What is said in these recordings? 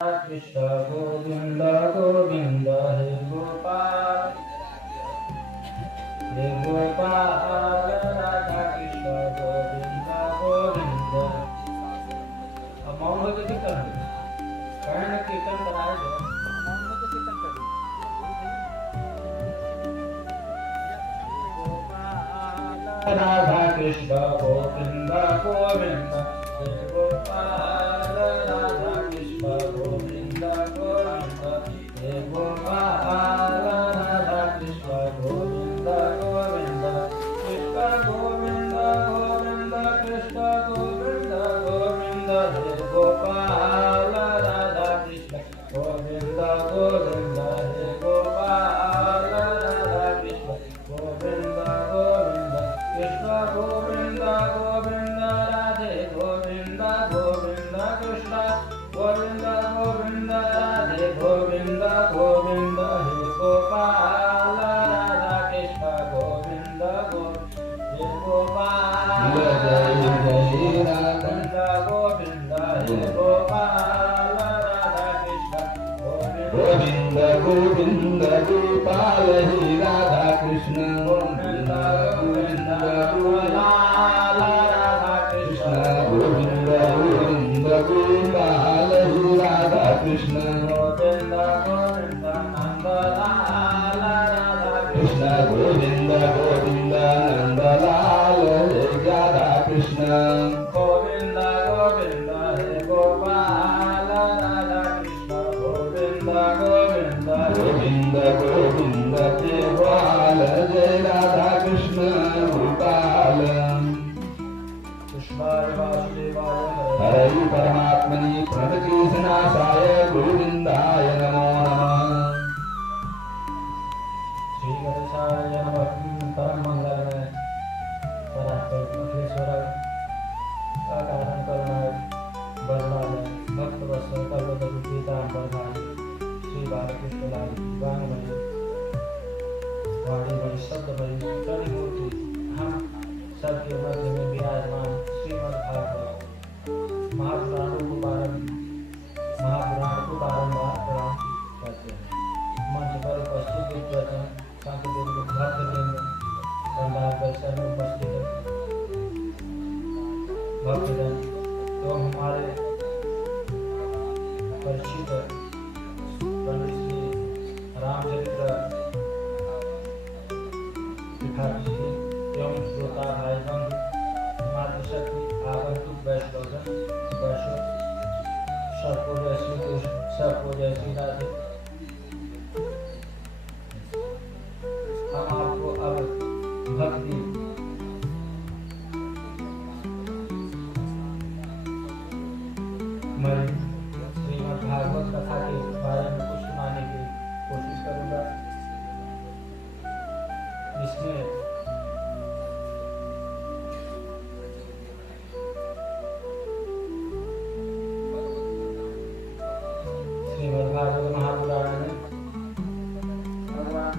कृष्ण गोविंद गोविंद हे गोपाल राधा कृष्ण गोविंद गोविंद। अब मौन होकर कीर्तन कर्ण कीर्तन कराए जाए। राधा कृष्ण गोविंद गोविंद हे गोपाल राधा कृष्ण गोविंद गोविंद हे गोपाल राधा कृष्ण गोविंद गोविंद कृष्ण गोविंद गोविंद कृष्ण गोविंद गोविंद हे गोपाल राधा कृष्ण गोविंद गोविंद हे गोपाल राधा कृष्ण गोविंद गोविंद कृष्ण गोविंद गोविंद राधे गोविंद गोविंद कृष्ण गोविंद गोविंद राधे गोविंद गोविंद हे गोपाल राधा कृष्ण गोविंद गोविंद हे गोपाल गोविंद गोविंद हे गोपाल राधा कृष्ण गोविंद गोविंद गोपाल हे राधा कृष्ण गोविंद गोविंद गोपाल राधा कृष्ण गोविंद गोविंद गोपाल हे राधा कृष्ण गोविंद गोविंद नंदलाल राधा कृष्ण गोविंद गोविंद नंदलाल हे राधा कृष्ण गोविंद गोविंद हे गोपाल राधा कृष्ण गोविंद गोविंद गोविंद गोविंद गोपाल जय राधा कृष्ण गोपाल कृष्णाय वासुदेवाय हरे परमात्मने प्रणतकेशनाशाय गोविंदाय नमो नमः। श्री गणेशाय नमः। परम मंगलमय अखिलेश्वर अकारण करुणाय वरुणालय भक्त वत्सल कल्पतरु पीताम्बरधारी श्री बालकृष्ण लाल वांगमणि वाणीमणि शब्दमणि त्रिमूर्ति हम सबके मध्य में विराजमान श्रीमद् भागवत महापुराण को बारंबार प्रणाम करते हैं। मंच पर उपस्थित विद्वजन संतदेव भक्तवृंद भंडार परिसर में उपस्थित भक्तजन एवं हमारे परिचित पंडित श्री रामचरित्र त्रिपाठी जी एवं श्रोता भाई बंधु मातृशक्ति आगंतुक वैष्णवजन वैष्णव सबको जय श्री कृष्ण सबको जय श्री राधे। हम आपको अब भक्ति मैं श्रीमद् भागवत कथा के बारे में कुछ सुनाने की कोशिश करूंगा, जिसमें श्रीमद् भागवत महापुराण में भगवान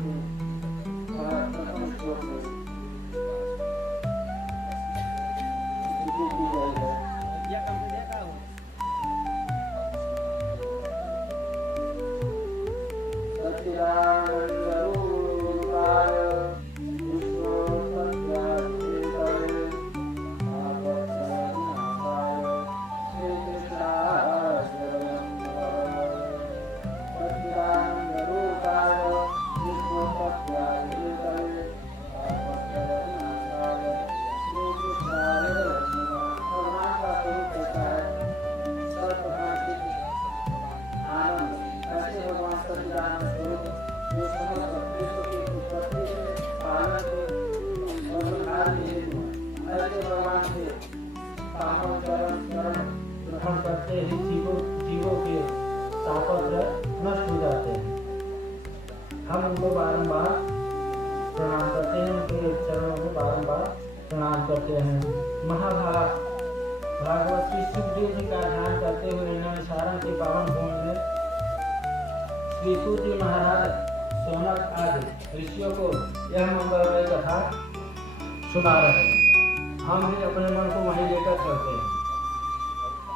ग्रहण करते ही जीवों के तापत्र नष्ट हो जाते हैं। हम उनको बारंबार प्रणाम करते हैं, उनके चरणों में बारंबार प्रणाम करते हैं। भागवत की सुखदेव जी का ध्यान करते हुए नैमिषारण्य के पावन भूमि में श्री सूत जी महाराज सोनक आदि ऋषियों को यह मंगलमय कथा सुना रहे हैं। हम भी अपने मन को वहीं लेकर चलते हैं।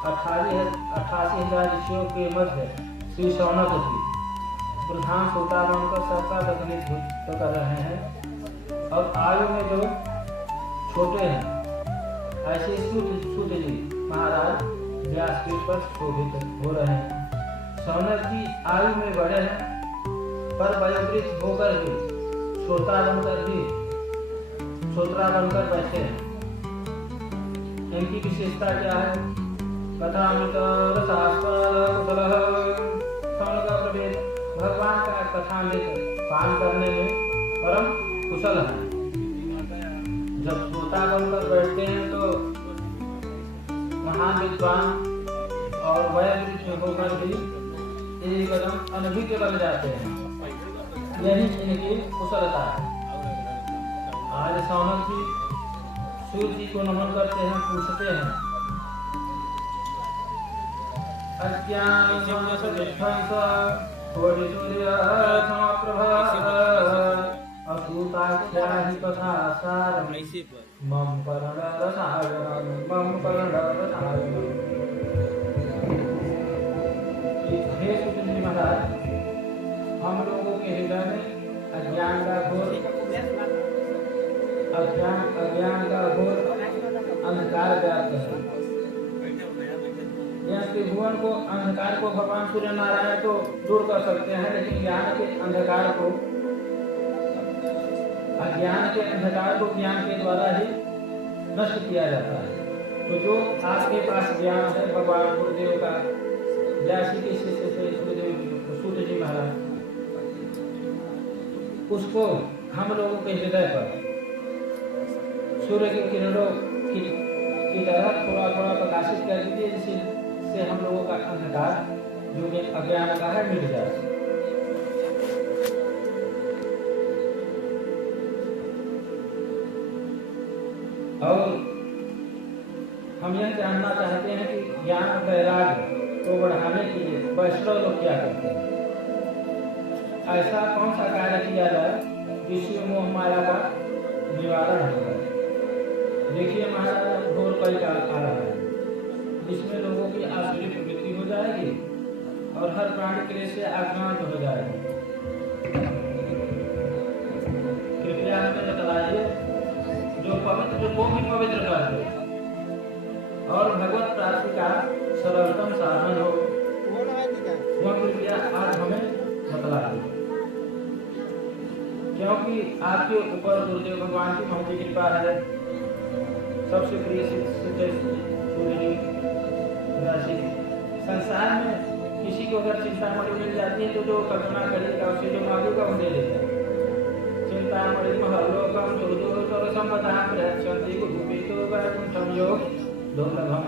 88,000 ऋषियों के मध्य श्री शौनक जी प्रधान श्रोता बनकर सबका प्रतिनिधित्व कर रहे हैं और आयु में जो छोटे हैं ऐसे सूत जी महाराज व्यासपीठ पर शोभित हो रहे हैं। शौनक जी आयु में बड़े हैं पर वयोवृद्ध होकर भी श्रोता बनकर बैठे हैं। इनकी विशेषता क्या है? कथामृत रसास्पद शौनक प्रभेद भगवान का कथामृत पान करने में परम कुशल है। जब श्रोता बनकर बैठते हैं तो महान विद्वान और वयोवृद्ध होकर भी एक कदम अनभिज्ञ बन जाते हैं। यही इनकी कुशलता है। आज शौनक जी सूर्य जी को नमन करते हैं, पूछते हैं मम कर्ण रसायनम मम कर्ण रसायनम। हे सूर्य जी महाराज, हम लोगों के हृदय में अज्ञान का घोर अंधकार व्याप्त है। यह त्रिभुवन को अंधकार को भगवान सूर्य नारायण तो दूर कर सकते हैं, लेकिन ज्ञान के अंधकार को ज्ञान के द्वारा ही नष्ट किया जाता है। तो जो आपके पास ज्ञान है भगवान गुरुदेव का, व्यासी के शिष्य से सूर्य जी महाराज, उसको हम लोगों के हृदय पर सूर्य की किरणों की तरह थोड़ा थोड़ा प्रकाशित कर दीजिए, जिससे हम लोगों का अंधकार जो अज्ञान का है मिट जाए। और हम यह जानना चाहते हैं कि ज्ञान वैराग्य को बढ़ाने के लिए वैष्णव लोग क्या करते हैं। ऐसा कौन सा कार्य किया जाए जिससे मोह माया का निवारण हो जाए। देखिए महाराज, घोर कलिकाल आ रहा है, जिसमें लोगों की आसुरी प्रवृत्ति हो जाएगी और हर प्राणी क्लेश से आक्रांत हो जाएगा। कृपया हमें बतलाइए जो को भी पवित्र कर दे और भगवत प्राप्ति का सरलतम साधन हो, वह कृपया आज हमें बतलाइए। क्योंकि आपके ऊपर गुरुदेव भगवान की बहुत कृपा है। सबसे प्रिय संसार में किसी को अगर चिंतामणि मिल जाती है तो जो कल्पना करेगा उसे जो मांगेगा वो दे देगा। चिंतामणि महलोकम दुर्दुर्धर संपदां प्रयच्छन्ति गुरुपीतो वैकुंठम योग दुर्लभम।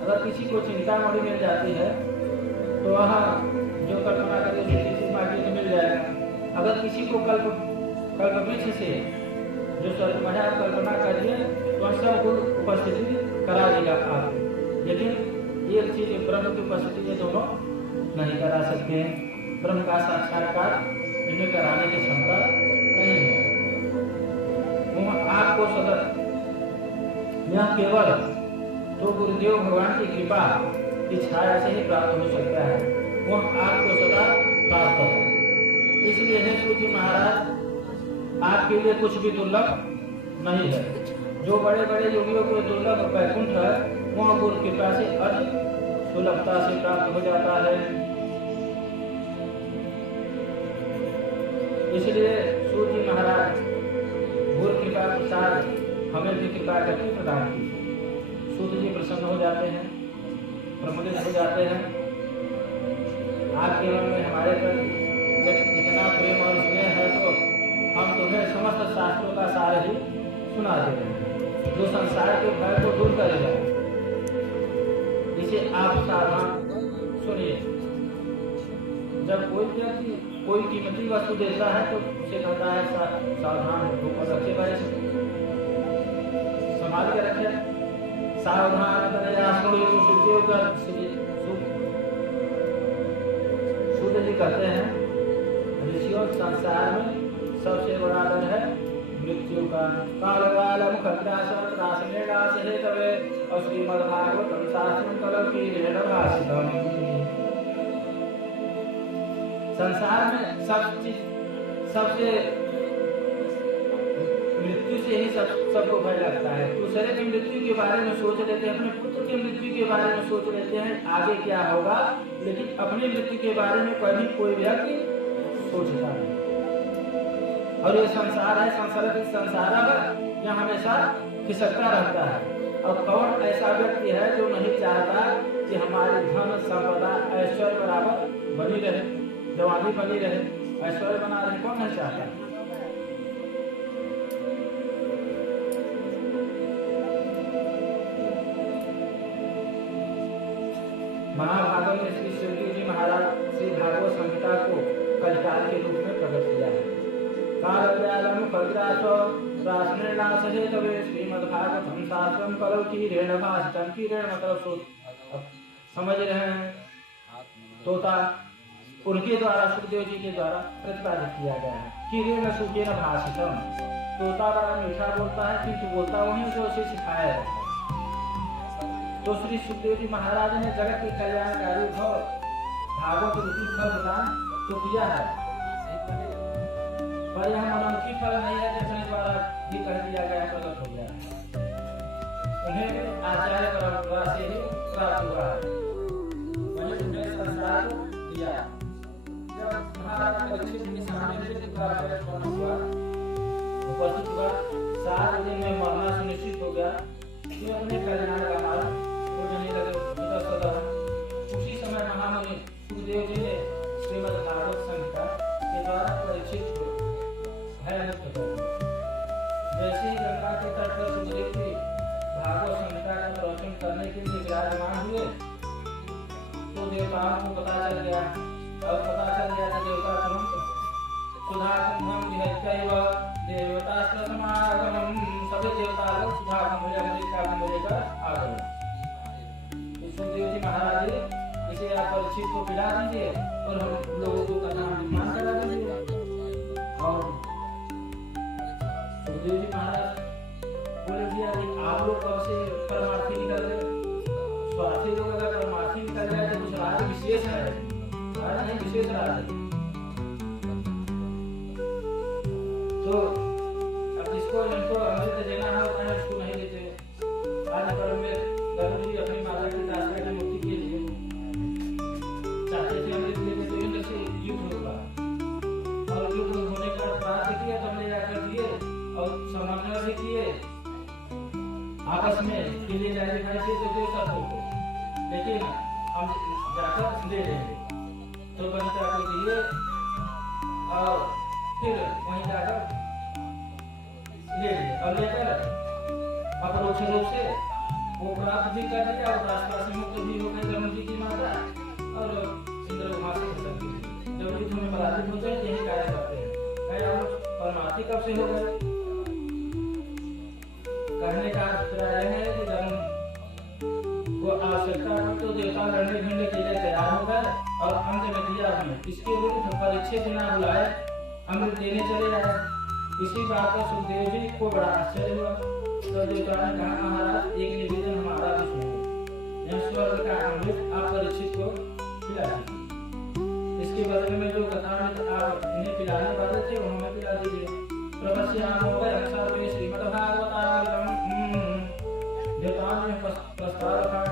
अगर किसी को चिंतामणि मिल जाती है तो वह जो कल्पना करे उसे किसी मांगे तो मिल जाएगा। अगर किसी को कल्पवृक्ष से जो सर्वमया कल्पना करिए तो सब उपस्थिति करा देगा आप, लेकिन एक चीज ब्रह्म की उपस्थिति ये दोनों नहीं करा सकते हैं। ब्रह्म का साक्षात्कार इनमें कराने की क्षमता नहीं है। वह आपको सदर यह केवल तो गुरुदेव भगवान की कृपा की छाया से ही प्राप्त हो सकता है। वह आपको सदा प्राप्त है। इसलिए है सूर्य महाराज, आपके लिए कुछ भी दुर्लभ नहीं है। जो बड़े बड़े योगियों को दुर्लभ वैकुंठ है वह गुरु कृपा से अति सुलभता से प्राप्त हो जाता है। इसलिए सूर्य महाराज गुरु कृपा के साथ हमें भी कृपा करके प्रदान की। सूर्य जी प्रसन्न हो जाते हैं, प्रमुदित हो जाते हैं। आपके मन में हमारे पर इतना प्रेम और स्नेह है तो हम तुम्हें समस्त शास्त्रों का सार ही सुना दे रहे हैं, जो संसार के भय को दूर करेगा। इसे आप सावधान सुनिए। जब कोई व्यक्ति कोई कीमती वस्तु देता है तो उसे कहता है सावधान ऊपर रखे भाई, संभाल के रखे, सावधान सूर्य जी कहते हैं ऋषियों संसार में सबसे बड़ा डर है मृत्यु का। काल कालम खंडासन रासने रास हे तवे और श्रीमद्भागवतम शास्त्रम कलकीरेण भाषितम। संसार में सबसे मृत्यु से ही सबको भय लगता है। दूसरे की मृत्यु के बारे में सोच लेते हैं, अपने पुत्र की मृत्यु के बारे में सोच लेते हैं आगे क्या होगा, लेकिन अपनी मृत्यु के बारे में कभी कोई व्यक्ति सोचता नहीं। और ये संसार है, संसार यह हमेशा खिसकता रहता है। और कौन ऐसा व्यक्ति है जो नहीं चाहता कि हमारी धन संपदा ऐश्वर्य बराबर बनी रहे, जवानी बनी रहे, ऐश्वर्य बना रहे, कौन नहीं चाहता। महाभारत में श्री सुखदेव जी महाराज श्री भागवत संहिता को कलिकाल के रूप में प्रकट किया है। कालव्यालम कविरासो रासनेनासहे तवे श्रीमद्भागवतम शास्त्रम कलकीरेण भाषितम। कीरेण मतलब समझ रहे हैं, तोता उनके द्वारा सुखदेव जी के द्वारा प्रतिपादित किया गया है। कीरेण सुखेन भाषितम। तोता बड़ा मीठा बोलता है किंतु बोलता वही जो उसे सिखाया है। तो श्री सुखदेव जी महाराज ने जगत के कल्याणकारी भागवत रूपी फल प्रदान तो किया है, पर यह मनोमुखी फल नहीं है जिसके द्वारा भी कह दिया गया प्रकट हो गया। उन्हें आचार्य परंपरा से ही प्राप्त हुआ है, वही उन्हें संसार को दिया। जब महाराज परीक्षित के सामने से प्राप्त हुआ, उपस्थित हुआ, 7 दिन में मरना सुनिश्चित हो गया। ये अपने कल्याण का मार्ग खोजने लगे। उसी समय महामुनि सुखदेव जी ने श्रीमद्भागवत संहिता के द्वारा परीक्षित को भयमुक्त कर दिया। जैसे ही गंगा के तट पर सुखदेव जी भागवत संहिता का प्रवचन करने के लिए विराजमान हुए, तो देवताओं को पता चल गया कि देवता तुरंत सुधा कुंभम विहत्यैव देवतास्त्र समागमम। सभी देवता लोग सुधा कुंभ लेकर आ गए। सुखदेव जी महाराज इसे आप परीक्षित को पिला दीजिए और हम लोगों को कथा निर्माण करा दीजिए। और सुखदेव जी महाराज बोले दिया कि आप लोग कब से परमार्थी निकल गए, स्वार्थी लोग अगर परमार्थी निकल गए तो कुछ राज विशेष है, नहीं विशेष राज है। तो अब जिसको इनको अमृत देना होता है उसको नहीं देते। आज पर में गरुड़ जी अपनी माता की दासता की मुक्ति के लिए चाहते थे अमृत देने, तो इंद्र से युद्ध होगा और युद्ध होने का प्रार्थ किया तो हमने जाकर दिए और समन्वय भी किए आपस में के लिए जाए दिखाई थे तो सबको, लेकिन हम जाकर दे देंगे। तो बनिता को दिए और फिर वहीं जाकर ले लिए और लेकर अपरोक्ष रूप से वो प्राप्त भी कर दिया और रास्ता से मुक्त भी हो गए गरुड़ जी की माता और इंद्र वहां से खत्म हुई। जब युद्ध में पराजित होते हैं यही कार्य करते हैं। परमार्थी कब से हो गए? कहने का अभिप्राय है कि जब वो आवश्यकता हुई तो देवता लड़ने भिड़ने के लिए तैयार हो गए और अंत में दिया हमें। इसके विरुद्ध परीक्षित बिना बुलाए अमृत देने चले आए। इसी बात पर सुखदेव जी को बड़ा आश्चर्य हुआ। तो देवता ने कहा महाराज एक निवेदन हमारा भी सुनो, यह स्वर्ग का अमृत आप परीक्षित को पिला दीजिए। इसके बदले में जो कथामृत आप इन्हें पिलाने वाले थे वो हमें पिला दीजिए। अनुसार में श्रीमद्भागवतम देवताओं ने प्रस्ताव रखा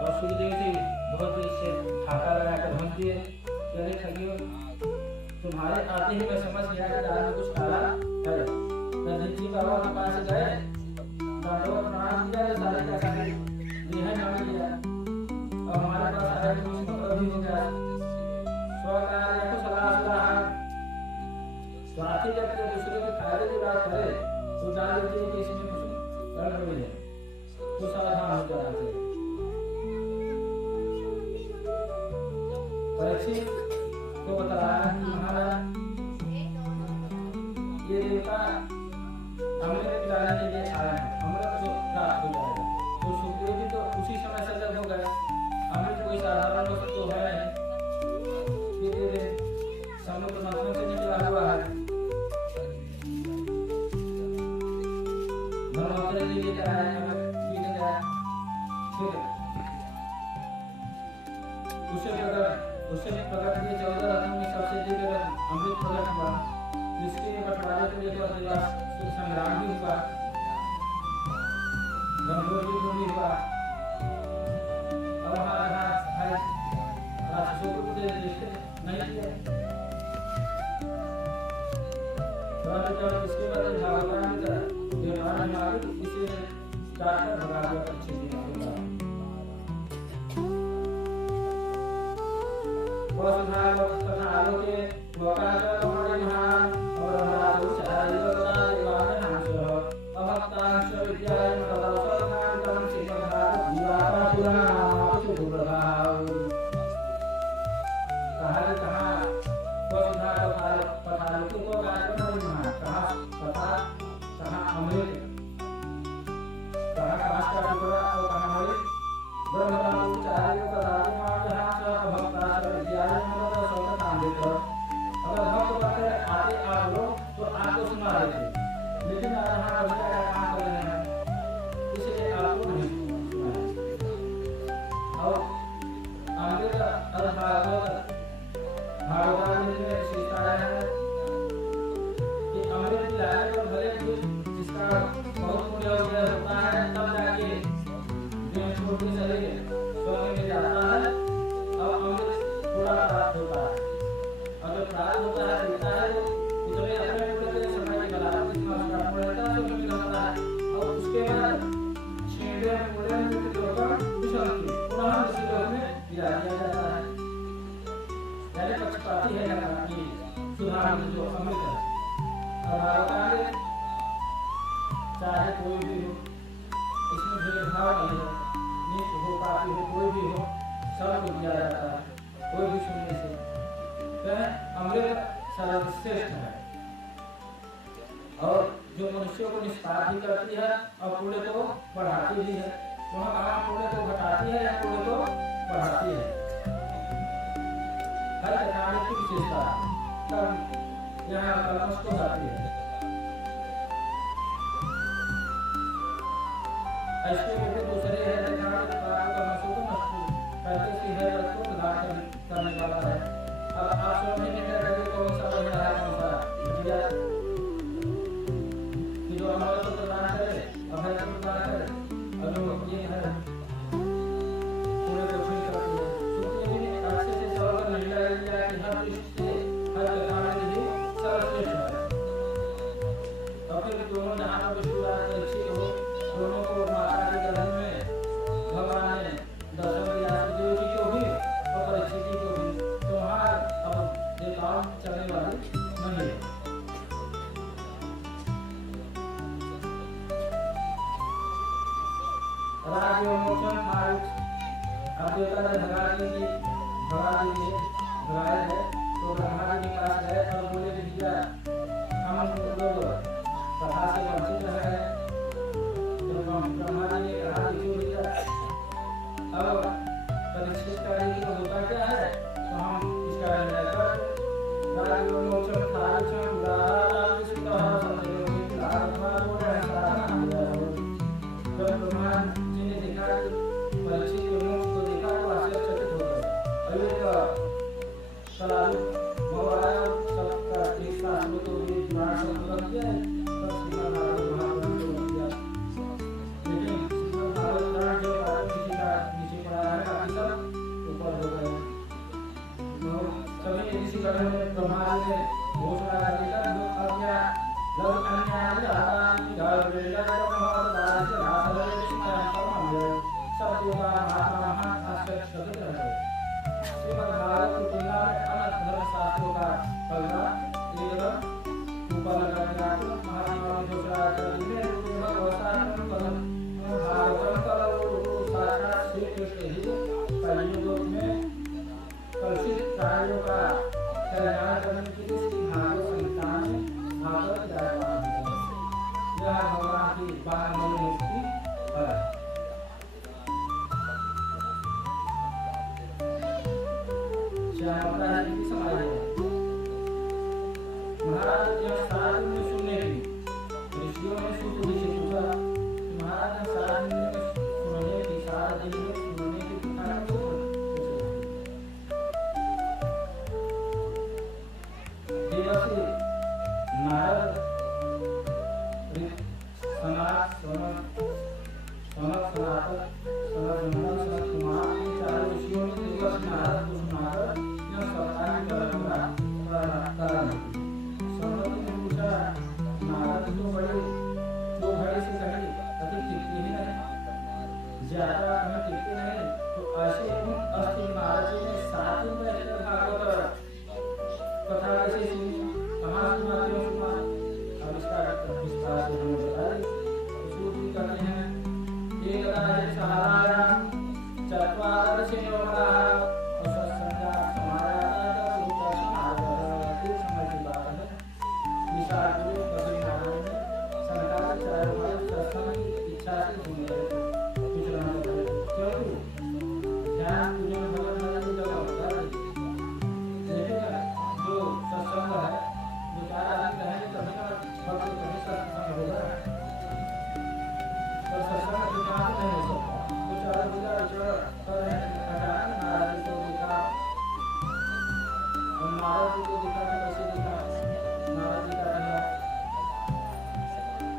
और सुखदेव जी बहुत देर से ठाका लगाकर हंस दिए। अरे ठगियो, तुम्हारे आते ही मैं समझ गया कि दाल में कुछ काला है। नंदी जी बाबा के पास गए, दादों प्रणाम किया, सारे का सारे देह नाम लिया और हमारे पास आया तो कुछ मतलब भी हो गया। स्वकार या तो सलाह स्वार्थी जब दूसरे के फायदे की बात करे तो जान लेते हैं कि इसमें कुछ गड़बड़ी है, तो सावधान हो जाना चाहिए। परीक्षित को बताया कि महाराज ये देवता अमृत पिलाने के लिए आए हैं, अमृत को प्राप्त हो जाएगा। तो सुखदेव जी तो उसी समय सजग हो गए। अमृत कोई साधारण वस्तु तो है नहीं, समुद्र मंथन से निकला हुआ है। धर्मोत्तरी जी लेकर आए, पीने गए उससे प्रकट किए 14 रत्नों में सबसे दिव्य रत्न अमृत प्रकट हुआ, जिसके बंटवारे के लिए संग्राम भी हुआ, गंभीर युद्ध भी हुआ। और राक्षसों को नहीं किया। इसके बाद भगवान का व्यवहार हमारे इसे स्टार्ट कर भगा दिया अच्छे से बहुत सुधार तथा आलोक के मौका का हमारे महान और हमारा उच्चारण का दिवान नाम से हो अभक्तांश विद्यालय में प्रदर्शन काम से प्रभाव जीवात्मा पुराण शुभ प्रभाव कहा बहुत सुधार तथा आलोक को कार्यक्रम महान कहा तथा कहा अमृत कहा काश का टुकड़ा और कहा हमारे ब्रह्म उच्चारण का अगर भक्त बनकर आते आप लोग तो आपको सुना देते, लेकिन यहाँ का काम कर रहे हैं इसलिए आपको नहीं सुना। और अमृत और भागवत में विशेषता है कि अमृत पिलाने पर भले जिसका बहुत पुण्य हो गया होता है तब जाके जो छोटे शरीर सोने में जाता है और अमृत थोड़ा प्राप्त होता है। अगर प्राप्त होता है पीता है तो उसमें अपने पूरे समय की बलावट जितना उसका रहता है उसमें रहता है और उसके बाद छेड़े पूरे में कुछ लोग विषांति पुनः दूसरे लोग में गिरा दिया जाता है। यानी पक्षपाती है अपनी सुधार जो अमृत है और भागवत चाहे कोई भी हो इसमें भेदभाव नहीं है, नीच हो पापी हो कोई भी हो सबको दिया जाता है कोई भी सुनने से। अमृत सर्वश्रेष्ठ है और जो मनुष्यों को निष्पाप भी करती है और पुण्य को बढ़ाती भी है। वहाँ कहाँ पुण्य को घटाती है या पुण्य को बढ़ाती है, हर प्रकार की विशेषता तब यहाँ कलमश को जाती है। ऐसे बेटे दूसरे है करने वाला है। अब आप समझ नहीं करके कौन सा बढ़िया है कौन सा घटिया कि जो हमारे को प्रदान करे अभय को प्रदान करे और जो ये है पूरे को छुई करती है सुखी भी अच्छे से सरल नहीं लगेगा कि हर दृष्टि से हर काम में भी सर्वश्रेष्ठ है। और फिर दोनों जहाँ पर विश्वास अच्छी हो दोनों को माता के गर्भ में भगवान ने दर्शन दिया देव जी को भी और परीक्षित जी को भी। तो वहाँ अब ये काम चलने वाली नहीं है। राज्य मोचन आयुष अब देवता ने भगा दीजिए भगाया है तो ब्रह्मा जी के पास गए और बोले भैया हम लोग कथा से वंचित रह गए। तो ब्रह्मा जी ने कहा क्यों भैया अब परीक्षित कार्य की होता क्या है तो हम इसका निर्णय कर राज्य मोचन आयुष ब्रह्मा जी ने देखा परीक्षित के मोक्ष को देखा तो आश्चर्यचकित हो गए। अभी सलालू भगवान सबका एक साथ में तो ये पुराण सब कर दिया है बस श्रीमद् भागवत महापुराण को कर दिया, लेकिन श्रीमद् भागवत पुराण जो किसी का नीचे पड़ा है बाकी सब ऊपर हो गए। तो सभी ऋषि गणों ने ब्रह्मा जी ने घोषणा कर दी जो आज्ञा जब अन्याय आता घर बेला का महादार से हासिल है सब योगा महात्मा महान आश्चर्य शब्द है। श्रीमद् भागवत की तुलना में अनंत धर्म शास्त्रों का फलना एकदम ऊपर लगा दिया महात्मा ने घोषणा कर दी है भागवतम करो साक्षात श्री कृष्ण ही कलियुग में कलुषित कार्यों का कल्याण करने के लिए श्री भागवत संहिता में भागवत विराजमान है। यह भगवान की बारहवीं मुक्ति है। महाराज यह सारा दिन में सुनने की ऋषियों ने सूत्र से पूछा महाराज सारा दिन में सुनने की सारा दिन में सुनने की कथा देवसी नारद सनातन कुमार इन चारों ऋषियों ने देवसी नारद को सुनाकर यह सत्कार कारण सनत ने पूछा, नारद तो बड़े से कहे अति टिकते ही नहीं, ज्यादा हमें टिकते नहीं, तो ऐसे उन अस्ति नारद जी ने 7 दिन बैठकर भागवत कथा कैसे सुनी, कहाँ सुना, क्यों सुना, अब इसका विस्तार से हमें बताइए। सूर्य कहते हैं एक राज सहारा चत्वार से योगा और सत्संगा समाया कुछ समय की बात है। विशाल गुरु कभी नारायण ने शंकराचार्य को सत्संग की इच्छा से सुनी है विचरण करें, क्योंकि ध्यान पूजन भगवान की जगह होता है। देखिएगा जो सत्संग है, जो 4 आदमी कहेंगे तभी ना भक्त कभी सत्संग होगा, और सत्संग विचार नहीं हो सकता। तो 4 विचार कर रहे हैं, नाराज को दिखा, और नाराज को दिखा तो कैसे दिखा, नाराज जी का कहना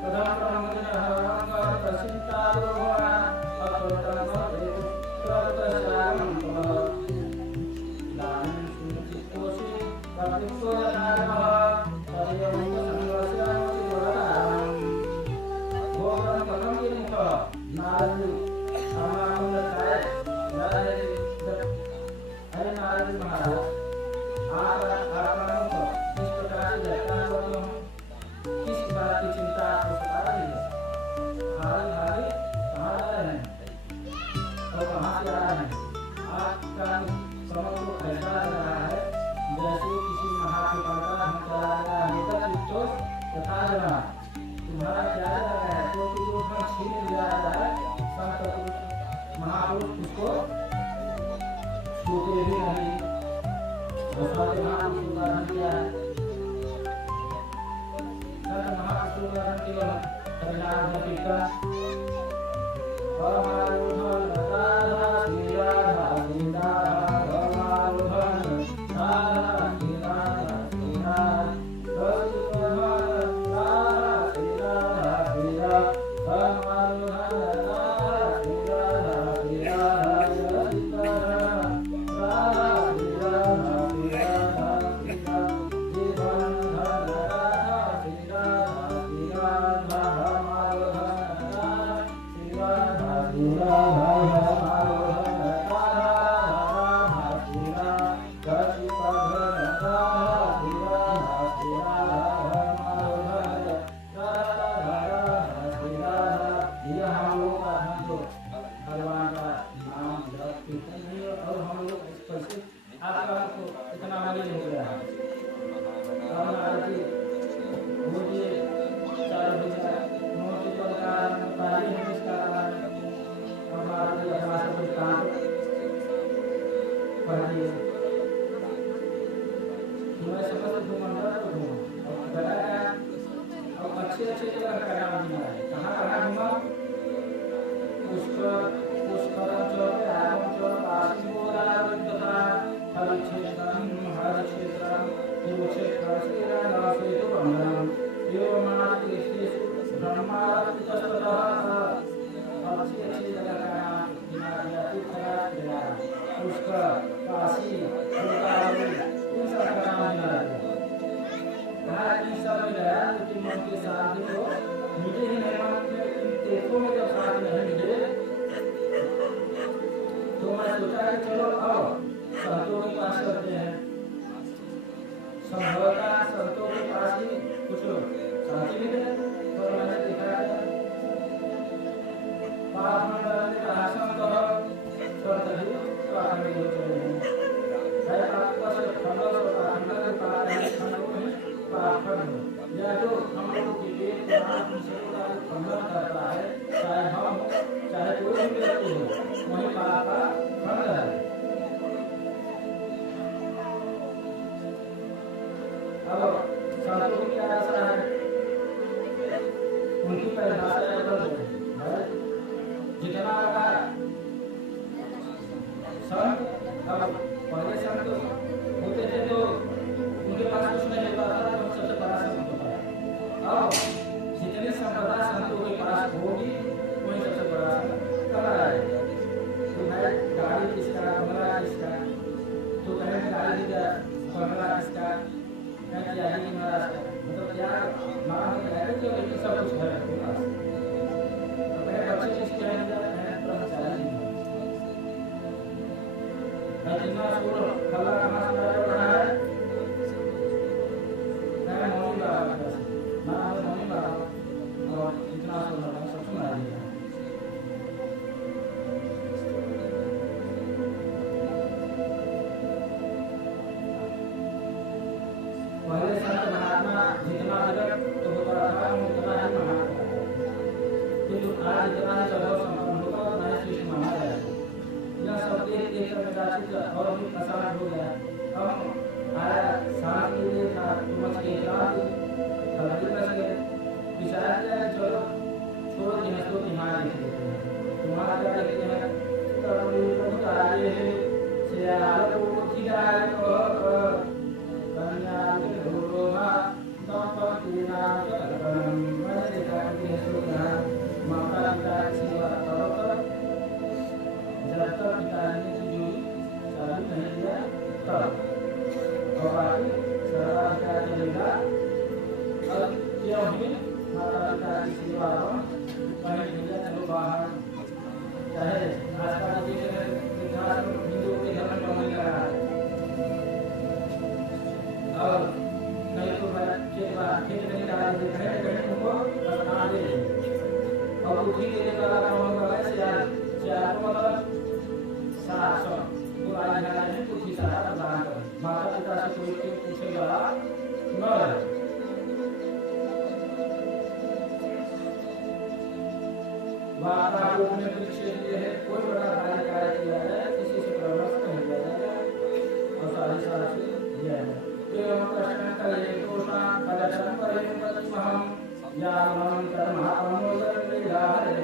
प्रधान ब्रह्मजन हरंग प्रसिद्धा भगवान अतोतंग देव प्रतश्यामं तमः दानं सुचितोषि कपितो नामः तदेवं संवत्सरं वरदानं भोगं कथं किमुख नारद समानंद काय हरे नारद महाराज आपका मुख इस प्रकार से लटका हुआ क्यों है? किस बात की चिंता आपको सता रही है? भारी भारी कहाँ जा रहे हैं और कहाँ से आ रहे हैं? आपका समझ को ऐसा लग रहा है जैसे किसी महाकृपा का हम चला रहा है तथा जना तुम्हारा क्या लगा है, क्योंकि जो छीन लिया जाए संत महापुरुष उसको छूते भी नहीं। महापुरुष उदाहरण किया है, संत महापुरुष उदाहरण केवल हरिनाम कीर्तन परमारूढ़ राधा श्री राधा श्री राधा परमारूढ़ राधा श्री राधा श्री राधा राधा श्री राधा श्री राधा परमारूढ़ राधा श्री राधा श्री राधा अच्छे जगह का नाम घुमा है। कहाँ कहाँ घुमा? पुष्कर काशी इन सब का नाम मिला है। कहा कि सब मिला लेकिन मन के साथ देखो मिले ही नहीं, मन के देखो में जब साथ नहीं मिले तो मैं सोचा कि चलो आओ संतों के पास करते हैं। संभवतः संतों के पास ही कुछ लोग साथी मिले, और मैंने देखा पाप मंडल ने कहा संतो पर तभी पाप में हो चले हैं। है आपका से खंडल और खंडल के पास है, खंडल में पाप कर दो। या जो हम लोग के पेट में आत्म से का खंडल करता है, चाहे हम चाहे कोई भी व्यक्ति हो, वही पाप का खंड है। अब संतों की क्या आशा है, उनकी परिभाषा है जितना लगा संत। अब पहले संत होते थे तो उनके पास कुछ नहीं होता जितना विरक्त होता था उतना ही महान था, किंतु आज जितना ही वैभव संपन्न होगा उतना ही श्रेष्ठ माना जाएगा। यह सब देख कर मेरा चित्त और भी प्रसन्न हो गया। अब आया शांति के लिए था, तुम के इतराज हल्दी बच गए। विचार किया चलो छोड़ो जिन्हें तो यहाँ देख लेते हैं। तुम्हारा क्या देखते हैं? प्रभु आगे है श्याल को खिलाए कन्या के ढोलोमा दंपति नाम कलकम। मैंने देखा कि यहाँ माता पिता की सेवा करो तब, जब तक पिताजी ने की जोड़ी चालू नहीं किया तब, और बाकी सर्वाधिकारी मिला। अब क्यों ही माता पिता की सेवा कहीं भैया चलो बाहर, चाहे आजकल हिंदुओं के धर्म में नहीं लगा है, और नहीं तो खेत में डाल देते हैं कहीं उनको बना दे और उठी देने का काम कर रहे सियार को मतलब सात सौ वो आज लगा है कुछ ही सारा प्रदान कर माता पिता से कोई के पूछेगा न रहे। माता को अपने पीछे दिए है, कोई बड़ा कार्य किया है किसी से परामर्श नहीं किया जाएगा और सारी से दिया है। एवं प्रश्न करे दोषान पदचन करे प्रतिमहम यामं कर्मात्मोदर विराहरे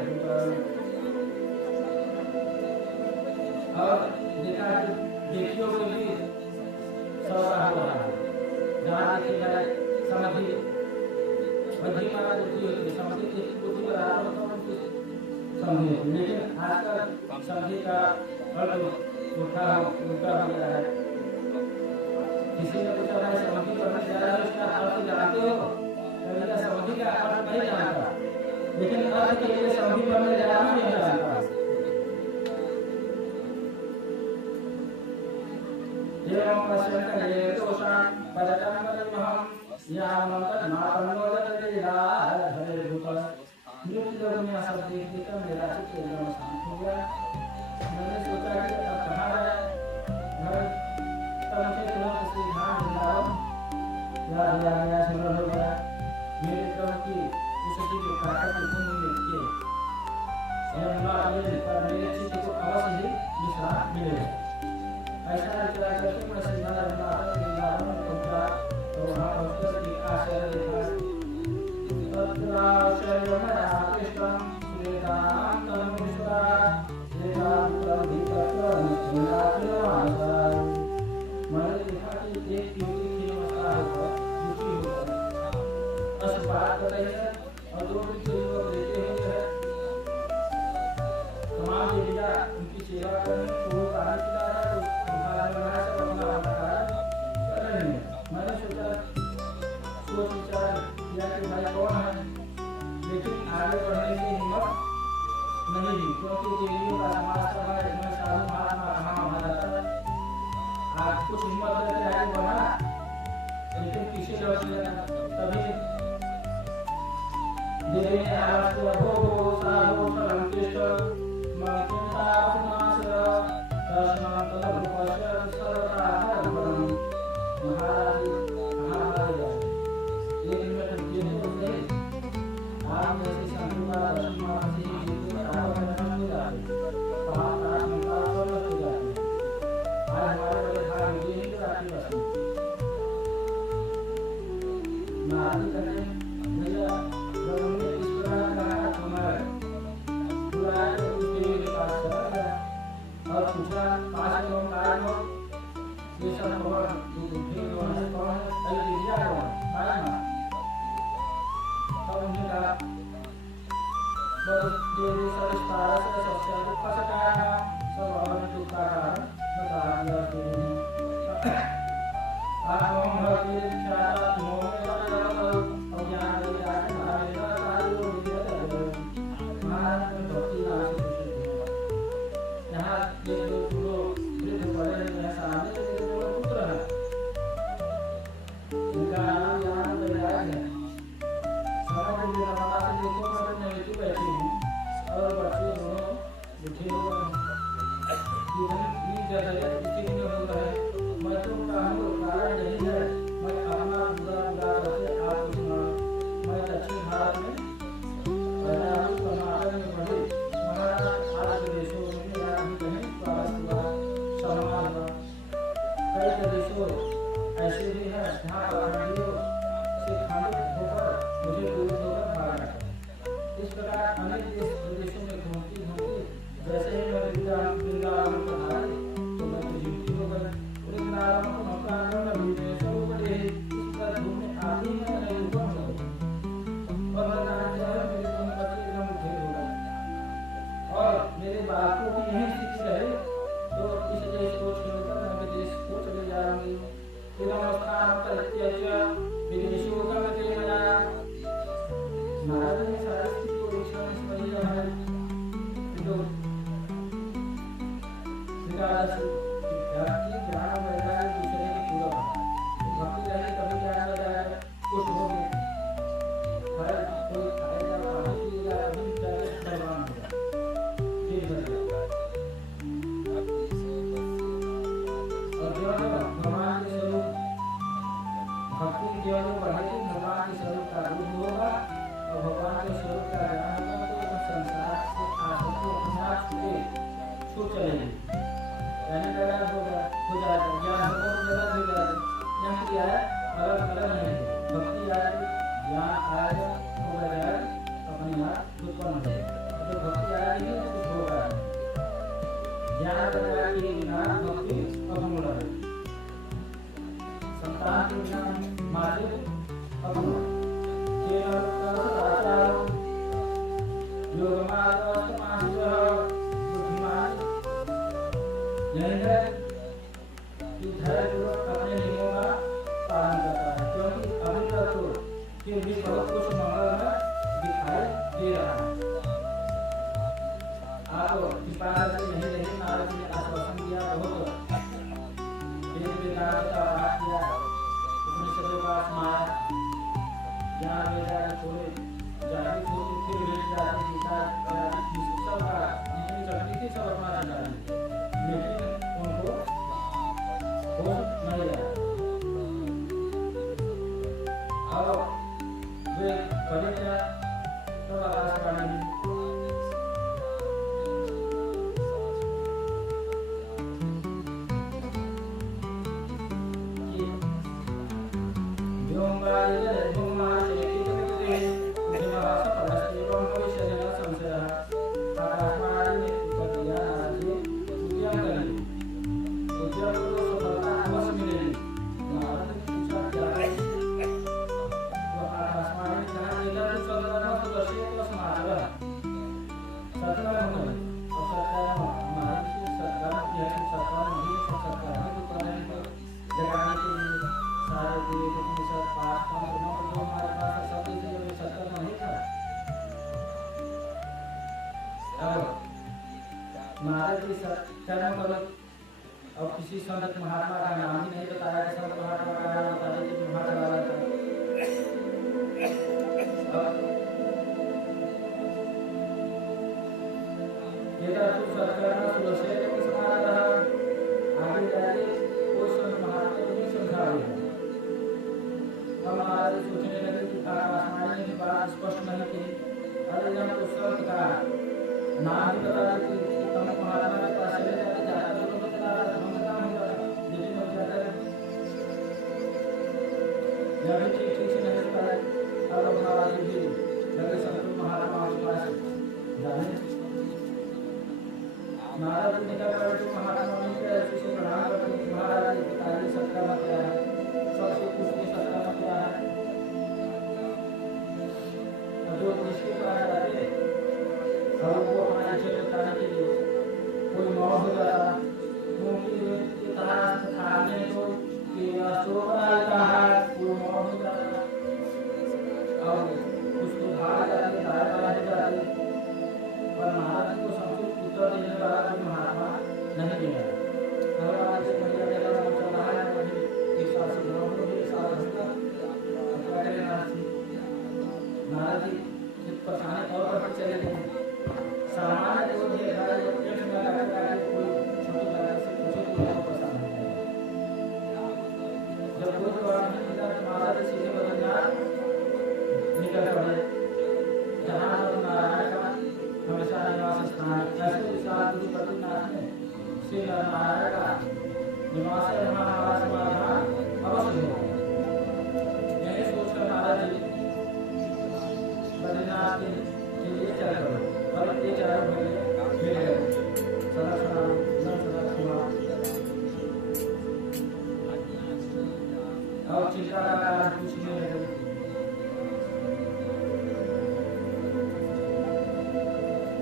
और देखा देखियो के लिए सौरा हुआ है जहाँ देखिए समाधि बधी मारा बुद्धि होती है, समाधि देखी बुद्धि पर आराम होता है समझे, लेकिन आजकल समझे का अर्थ उल्टा हो गया है। किसी ने पूछा भाई समाधि करने जा रहे हो इसका अर्थ जानते हो? कभी समाधि का अर्थ नहीं जानता, लेकिन अर्थ के लिए समाधि करने जा रहा नहीं जानता। एवं पश्चिम का ये दोषान पदचन परिमहम यामं कर्मात्मोदर विराहरे भूतल। मृत्यु लोग में सब देख देकर मेरा चित्त एकदम शांत हो गया। मैंने सोचा कि अब कहाँ है घर, तब से तुरंत से ध्यान दिलाओ याद आ गया, स्मरण हो गया मेरे क्रम की उसकी जो खाकर के तुम लिखिए मेरे चित्त को अवश्य ही विश्राम मिलेगा। ऐसा विचार करके मैं सीधा वृंदावन में पहुंचा तो वहाँ पहुंचकर एक आश्चर्य देखा। मैंने देखा कि एक युवती की अवस्था होकर दुखी होकर बात कर रही है और दो युवक लेते हुए है। तमाम देवियाँ उनकी सेवा करने को खाना खिला रहा है, सब अपना कर रही है। मैंने सोचा सोच विचार किया कि भाई कौन है, लेकिन आगे बढ़ने की हिम्मत नहीं दी, क्योंकि देवियों का समाज का है, इसमें साधु महात्मा कहाँ वहाँ जाता है। आज कुछ हिम्मत करके आगे बढ़ा, लेकिन पीछे लौट गया। तभी देवी ने आवाज किया, हो साधु शरण कृष्ण मकिंता पुनास दर्शन तलब पश्चात सर्वथा परम। महाराज कहाँ मारे गए? एक मिनट रुकिए तो सही, आप जैसे संतों का दर्शन मानते ही जीते आप दर्शन हो जाते, पाप रात में का सब हो जाते। आज हमारे बड़े भाग ये ही तो राखी बस नाती करने भैया जब हमने इस प्रकार कहा तुम्हारे बुलाया तो उस देवी के पास चला गया और पूछा 5 लोग आए हो ये सब खबर ठीक कौन है अरे दिया कौन आए ना। तब उन्होंने कहा बस देवी सर इस तारा से सबसे दुख का सटाया सब और दुख का कारण बता दिया देवी। आज हम घर के ख्याल मोह में पड़ जाओ और यहाँ ले जाके हमारे का सारी वो विद्या कर महाराज में भक्ति नाश यहाँ ये जो लोग वृद्ध बड़े हैं सामने के जो पुत्र है उनका नाम यहाँ बैराग है। समय को मेरा माता से देखो मैं नहीं तो बैठी हूँ और बच्चे दोनों उठे हो गए। ये जगह किसी ने हो रहा है तो ऐसे भी है जहाँ पाखंडियों से खंडित होकर मुझे दूर होकर भाग जाता है। इस प्रकार अनेक देश प्रदेशों में घूमती घूमती जैसे ही मैं वृंदावन पर आई तो मैं तो युक्ति हो गई। वृंदावन को मकान में भुवनेश्वर बड़े इस पर घूमने आती ही मैं ऊपर हो गई और मैं जानते हैं मेरे दोनों बच्चे एकदम ढेर हो गए और मेरे बालकों की यही स्थिति रहे तो इस देश को छोड़कर मैं विदेश को चले जाऊंगी। विदेशियों का मैं तेरे मनाया महाराज ने सारी स्थिति को ईश्वर ने समझ लिया है तो विकास विद्यार्थी ज्ञान वैसा है दूसरे की पूरा भक्ति रहे कभी ज्ञान वैसा कुछ हो गया हर कोई खाएगा पानी पिएगा कभी जाके बर्बाद होगा फिर बनेगा और जो भगवान के स्वरूप भक्ति जो बढ़ेगी भगवान के स्वरूप का रूप होगा और भगवान के स्वरूप का ज्ञान होगा तो संसार से आसक्ति अपने आप छूट चलेगी यानी ज्ञान हो जाएगा ज्ञान होगा तो जगत हो जाएगा। यहाँ क्या है अलग अलग नहीं है भक्ति आएगी ज्ञान आएगा हो जाएगा अपने आप उत्पन्न हो जाएगा तो भक्ति आएगी तो कुछ होगा ज्ञान के बिना भक्ति अपूर्ण है संतान के बिना मार्ग अपूर्ण केवल आचार योग मार्ग बुद्धिमान यही है कि धैर्यपूर्वक अपने नियमों का पालन करता है क्योंकि अभी तक तो फिर भी बहुत कुछ मंगल में दिखाई दे रहा है। आप कृपा करके नहीं रहे नारद जी ने आश्वासन दिया बहुत वेद वेदांत का पाठ किया उपनिषदों का स्मरण ज्ञान वेदांत छोड़े जाति छोड़ फिर वेद जाति गीता सब का जितनी शक्ति थी सब अपना डाली लेकिन उनको होश नहीं आया। अब वे बड़े तब आकाशवाणी महाराज जी कर्म करो और किसी संत महात्मा का नाम ही नहीं बताया कि संत महात्मा का नाम बता दीजिए महात्मा वाला था ये तो सरकार सुरक्षा को समान रहा आगे जाके कोई संत महात्मा को नहीं समझा रहे हम महाराज सोचने लगे कि आकाशवाणी की बात स्पष्ट नहीं थी अरे जब उस संत का नाम ही बता देते महात्मा के पास चले जाते जाते तो बता रहा हम काम होगा लेकिन हम जाते हैं जब ठीक ठीक से नहीं पता अब महाराज जी लगे संत महात्मा के पास जाने महाराज जी ने कहा तो महात्मा ने क्या ऐसे प्रणाम करते महाराज जी बताइए सत्ता में क्या है सबसे पूछने सत्ता में क्या है जो जिसके पास जाते और वो अपना इच्छा बताने के लिए कोई मौत हो जाता क्योंकि इतिहास खाने को कि सोना कहा कोई मौत हो जाता और उसको भाग जाते दाएं बाएं हो जाते पर महाराज को सबको उत्तर देने वाला कोई महात्मा नहीं मिला महाराज से बढ़िया मेरा नाम चल रहा है वही एक साल से नौ हो एक साल हंसता क्या करें महाराज जी परेशानी और बढ़ते चले गए सामान्य जो भी है एक लगा करता है कोई छोटी लगा से पूछे तो वो परेशान हो जाएगा जब कोई जवाब नहीं मिला तो महाराज सीधे बदलना निकल पड़े जहाँ नारायण का हमेशा निवास स्थान ऐसे विशाल गुरु पतिनाथ ने श्री नारायण का निवास है हमारा समाधान अवश्य होगा। यही सोचकर नारद जी बद्रीनाथ के लिए चल पड़े और ये चारों मिल गए। और चिंता का कारण कुछ नहीं रहे।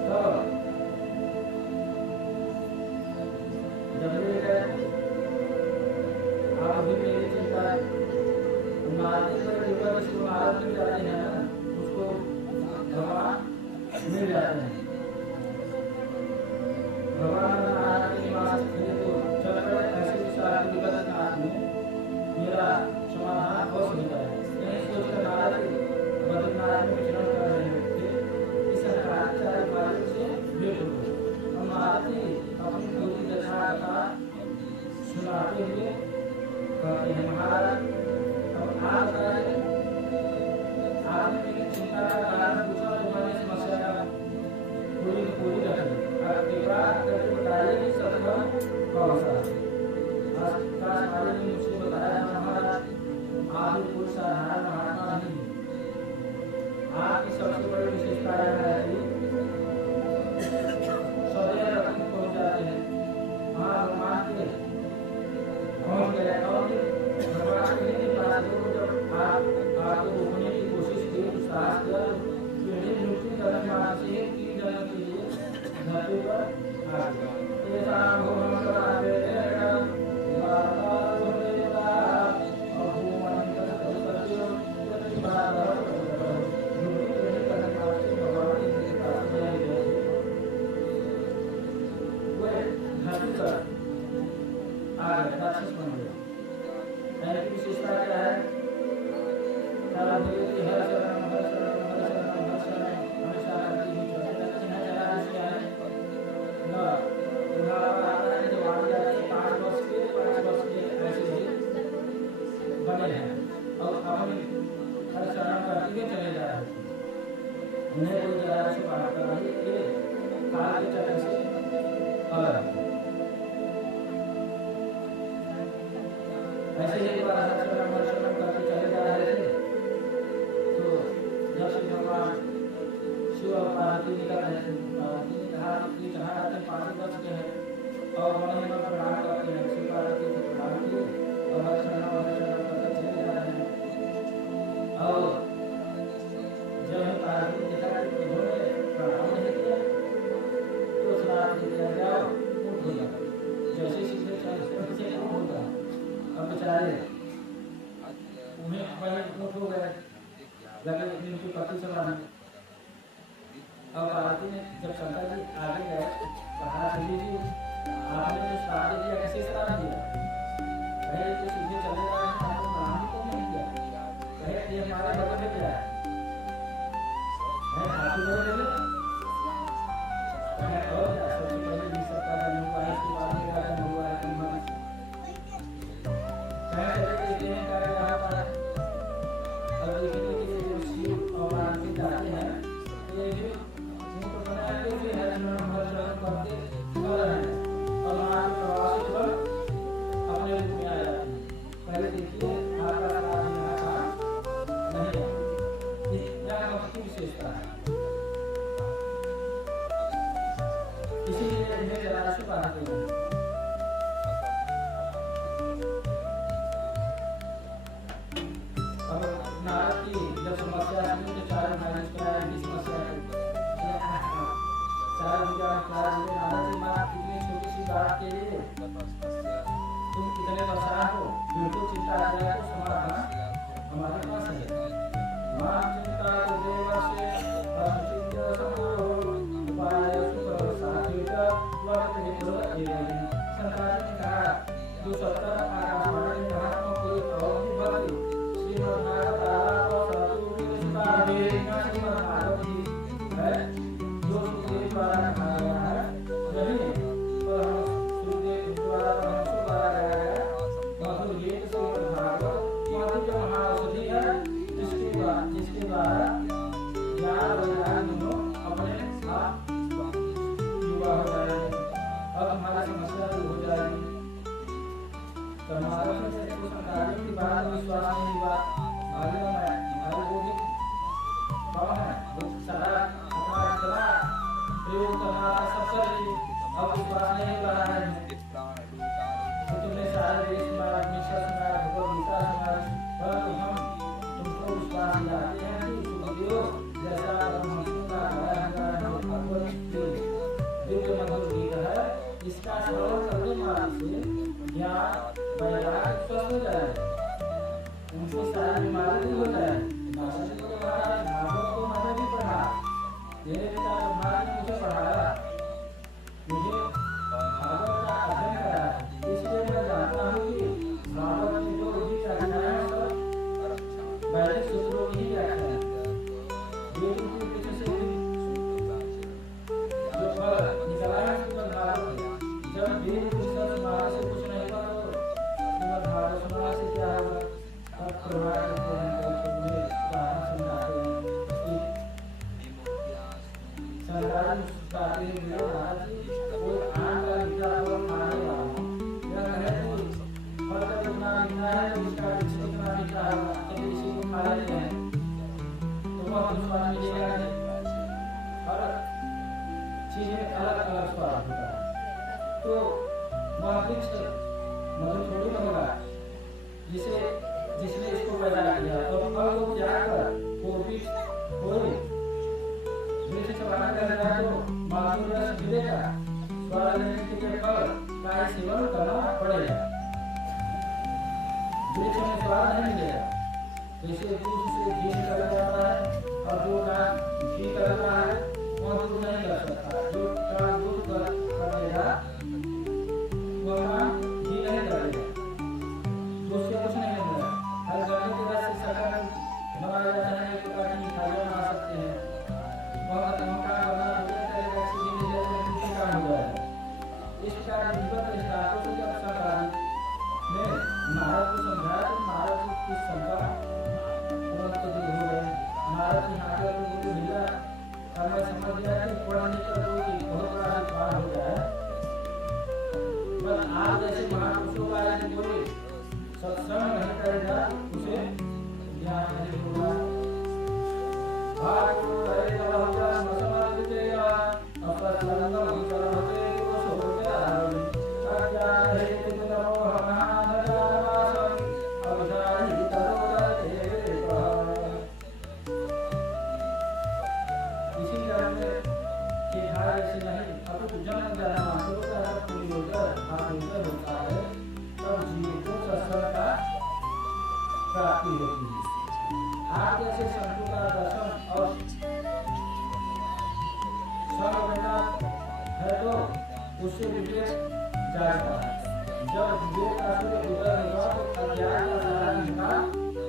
तो जब ये गए आप भी मेरी चिंता मारने पर ऊपर इसको आरत मिल जाते हैं ना, उसको भगवान मिल जाते हैं। भगवान नारायण के निवास थे तो चल पड़े। ऐसे विचार की विगत नाथ में मेरा समाधान हो सकता है। यही सोचकर नारद बद्रीनाथ में विचरण कर रहे थे। इस शंकराचार्य वाले से भेंट हो गई और नारद जी अपनी पूरी दशा का सुनाते हुए कहते हैं, महाराज अब आप बताइए, आपने मेरी चिंता का कारण पूछा तो मैंने समस्या पूरी रखी। अब कृपा करके बताइए कि सदगुण कौन सा है। काश वाले ने मुझसे बताया महाराज, आप कोई साधारण महात्मा नहीं है। आपकी सबसे बड़ी विशेषता यह है कि सदैव रत्न पहुंच जाते हैं। वहाँ भगवान के पहुंच गए और भगवान के पास जब आपको रोकने की कोशिश की, साहस किया, मृत्यु करने वाले से 3 जन्म के लिए धरती पर आ गया। विशेषता क्या है? चले जा रहे उन्हें कोई जरा से बात कर रही है काल के चक्र से अलग। ऐसे ही एक बार दर्शन करके चले जा रहे थे तो जब श्री भगवान शिव और पार्वती निकल रहे थे, पार्वती ने कहा कि जहाँ रहते 5 वर्ष के हैं और वहीं पर प्रणाम करते हैं। शिव पार्वती को प्रणाम किए और दर्शन करके चले जा रहे हैं। और जब पार्वती ने देखा कि इन्होंने प्रणाम नहीं किया तो स्नान किया, जाओ उठ हो जाओ। जैसे सीधे से उठ होगा, अब बेचारे उन्हें वही उठ हो गए, लगे उनके पति समान। अब पार्वती ने जब शंकर जी आगे गए कहा, जी आपने जो श्राप दिया कैसे श्राप दिया? कहे तो सीधे चले गए, आपको प्रणाम क्यों नहीं किया? कहे ये हमारे बगल में क्या है? आपके बगल में और सबसे पहले भी सबका जन्म हुआ है, इसके बाद मेरा जन्म हुआ है। देखते हैं क्या क्या होता है। अब देखने के लिए जो शिव और पार्वती जाते हैं ये भी उनको बनाते हुए हरिनाम करते और वहाँ के प्रवासी पर अपने रूप में आ जाते हैं। पहले देखिए आपका श्राप यहाँ का नहीं है, यह भक्ति विशेषता है। इसीलिए इन्हें जलाशु कहते हैं। नारद की जब समस्या सुनी तो चारों भाई की समस्या नारद जी बात इतनी छोटी सी बात के लिए तुम कितने परेशान हो, बिल्कुल चिंता करें तो समाधान हमारे पास है। मान चिंता को देव से चिंता समारोह उपाय सुपर साथिका वक्त निकलो स्वस्थ हो जाए, उनको सारी बीमारी दूर हो जाए। माता जी को भागवत को मैंने भी पढ़ा, मेरे पिता ब्रह्मा जी ने मुझे पढ़ाया, मुझे भागवत का अध्ययन कराया, इसलिए मैं जानता हूँ कि भागवत में जो भी व्याख्याएं हैं सब वैदिक सूत्रों की ही व्याख्या है। वेद की वजह से जो फल निकला है उसमें भागवत है। जब वेद पुस्तक महाराज से कुछ नहीं हुआ तो श्रीमद् भागवत सुनने से क्या होगा? अब प्रभाव करते हैं तो मुझे उदाहरण समझाते हैं कि सरदार मुस्ताते हैं मेरे महाराज जी कोई आम का निकला हुआ खाने वाला यह कहे कि फल का जितना निकला है तो इसका वृक्ष कितना निकला होगा, चलिए इसी को खा लेते हैं तो वह स्वाद मिलेगा नहीं। और चीज में अलग अलग स्वाद होता है, तो वह वृक्ष मधुर थोड़ी ना होगा जिसने इसको पैदा किया। तो फल को त्याग कर वो वृक्ष कोई वृक्ष चढ़ाने का है तो मधुर रस मिलेगा, स्वाद लेने के लिए फल का सेवन करना पड़ेगा, वृक्ष में स्वाद नहीं मिलेगा। जैसे दूध से घी निकल जाता है और जो काम घी करता है वह दूध नहीं कर सकता, जो काम दूध करेगा वह काम घी नहीं करेगा, दूध से कुछ नहीं मिलेगा। हर गन्ने के रस से शक्कर बनाया जाता है, एक प्रकार की मिठाइयाँ बना सकते हैं, वह नमका बना करेगा, चीनी मिलेगा, दूसरे काम हो जाएगा। इस प्रकार विगत दृष्टांतों से जब सरकारी ने नारद को समझाया तो नारद जी की शंका तुरंत दूर हो गए। नारद जी आगे बोले भैया अब मैं समझ गया कि पढ़ने का कोई बहुत बड़ा विद्वान हो गया है, पर आज जैसे महापुरुषों का यदि कोई सत्संग नहीं करेगा उसे ज्ञान नहीं होगा। भागो हरे नमः समर्पिते अपसंगम करते को सोते आरंभ अज्ञान है नमो हमानदासं अवधारि तरोदते इसी तरह में कि धारा से नहीं अब जन्म जन्म मात्रों का पूरी होकर आत्मोदर होता है, तब जीव को सत्संग का प्राप्ति होती है। आप जैसे संतों का दर्शन और संग है तो उससे विवेक जाता है। जब विवेक का सूर्य उदय होगा तो अज्ञान का सारा निकाल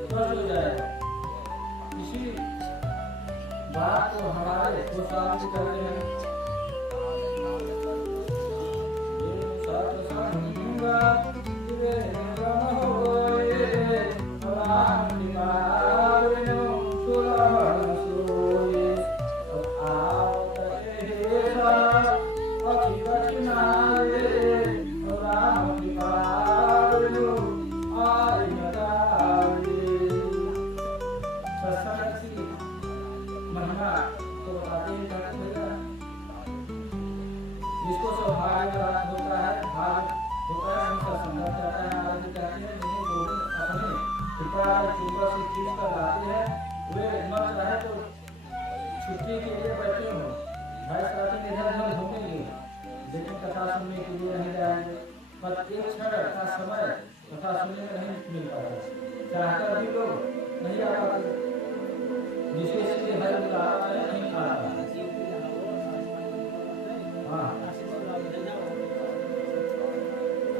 स्पष्ट हो जाएगा। इसी बात को हमारे गोस्वामी जी कहते हैं, जिसको सौभाग्य प्राप्त होता है, भाग होता है, उनका संघर्ष रहता है। महाराज जी कहते हैं जिन्हें गोविंद अपने पिता चुंबक से खींच कर लाते हैं, वे न चाहे तो छुट्टी के लिए बैठे हो, भाई साथी इधर उधर घूमेंगे, लेकिन कथा सुनने के लिए नहीं जाएंगे, पर एक क्षण का समय कथा सुनने में नहीं मिल पाता, चाहकर भी लोग नहीं आ पाते, जिसके सीधे हर बुलावा में नहीं आता। हाँ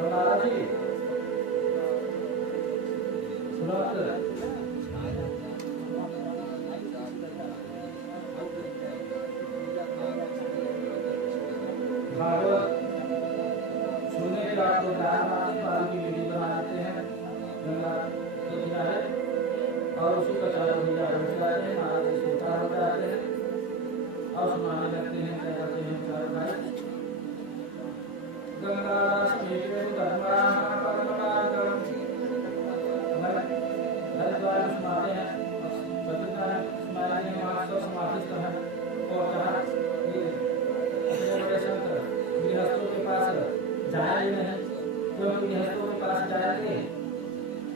महाराज जी भागवत सुनने के बाद की वीडियो बनाते हैं गंगा के किनारे और उसी का चारों हो जाते हैं। महाराज जी स्वीकार हो जाते हैं और सुनाने लगते हैं, क्या कहते हैं चारों भाई गंगा स्मेर धर्मा परमनागम हरिद्वार में सुनाते हैं, बद्रीनाथ सुनाते हैं, वहाँ सब समाधिस्थ हैं और जहाँ ये बड़े संत गृहस्थों के पास जाएंगे नहीं, क्योंकि गृहस्थों के पास जाएंगे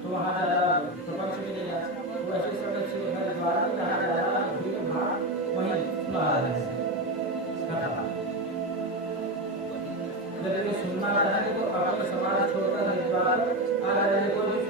तो वहाँ ज़्यादा प्रपंच मिलेगा, तो ऐसे समय से हरिद्वार में जहाँ ज़्यादा भीड़ भाड़ वहीं सुना रहे हैं कथा। यदि सुनना चाहेंगे तो अपने समाज छोड़कर हरिद्वार आ जाएंगे, कोई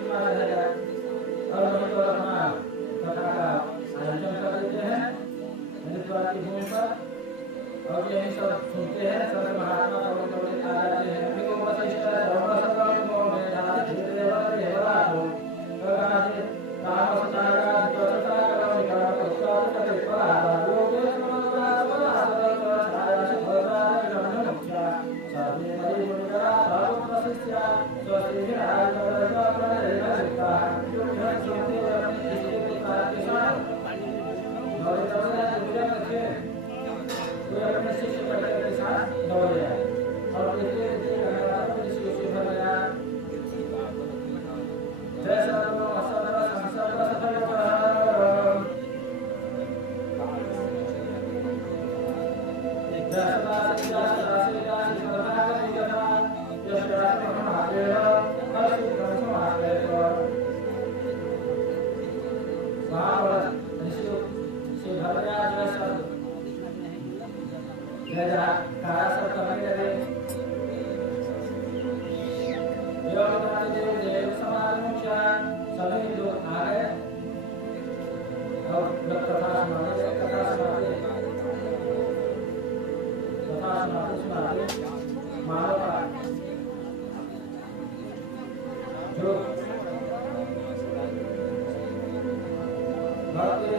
ऋषि से पढ़कर के साथ दौड़ गया और देखते देखते ऋषि उसे भर गया। जैसा तो असर संसर्ग सफल सभी लोग आ गए और कथा सुनाते मानव का जो भक्ति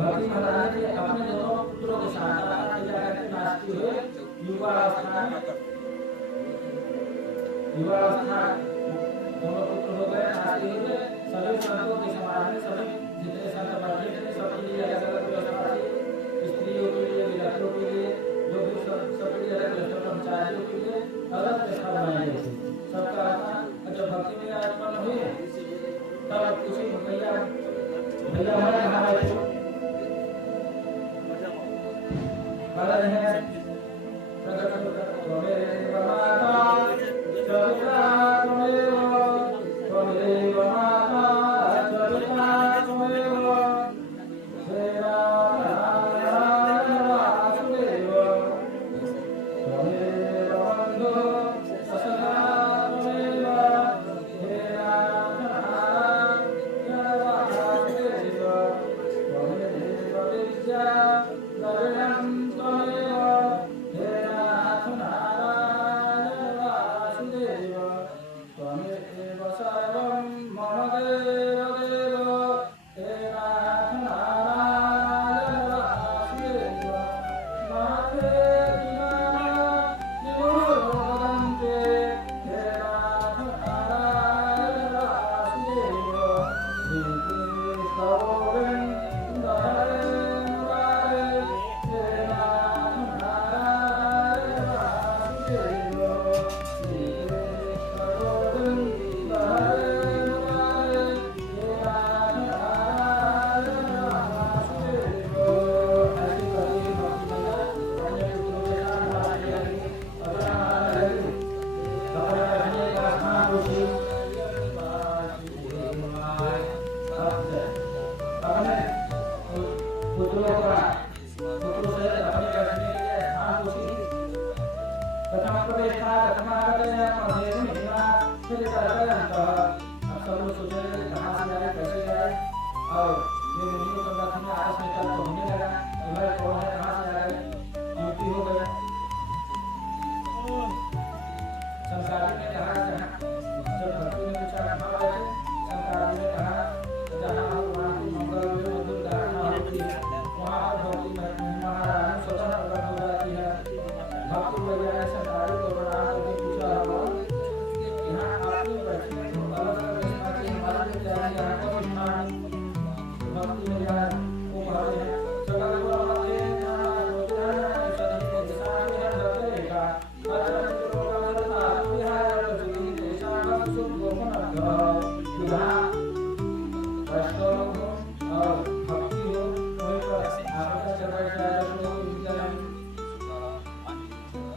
भक्ति महाराज ने अपने दोनों पुत्रों के साथ नाचते हुए युवावस्था दोनों पुत्र हो गए नाचते हुए। सभी संतों के समाज में सभी जितने संत बैठे थे सबके लिए अलग अलग व्यवस्था थी, स्त्रियों के लिए, विधवाओं के लिए, जो भी सबके लिए अलग व्यवस्था, कर्मचारियों के लिए अलग व्यवस्था बनाई गई थी। सबका अपना जब भक्ति में उत्पन्न हुई तब किसी भैया हमारे महाराज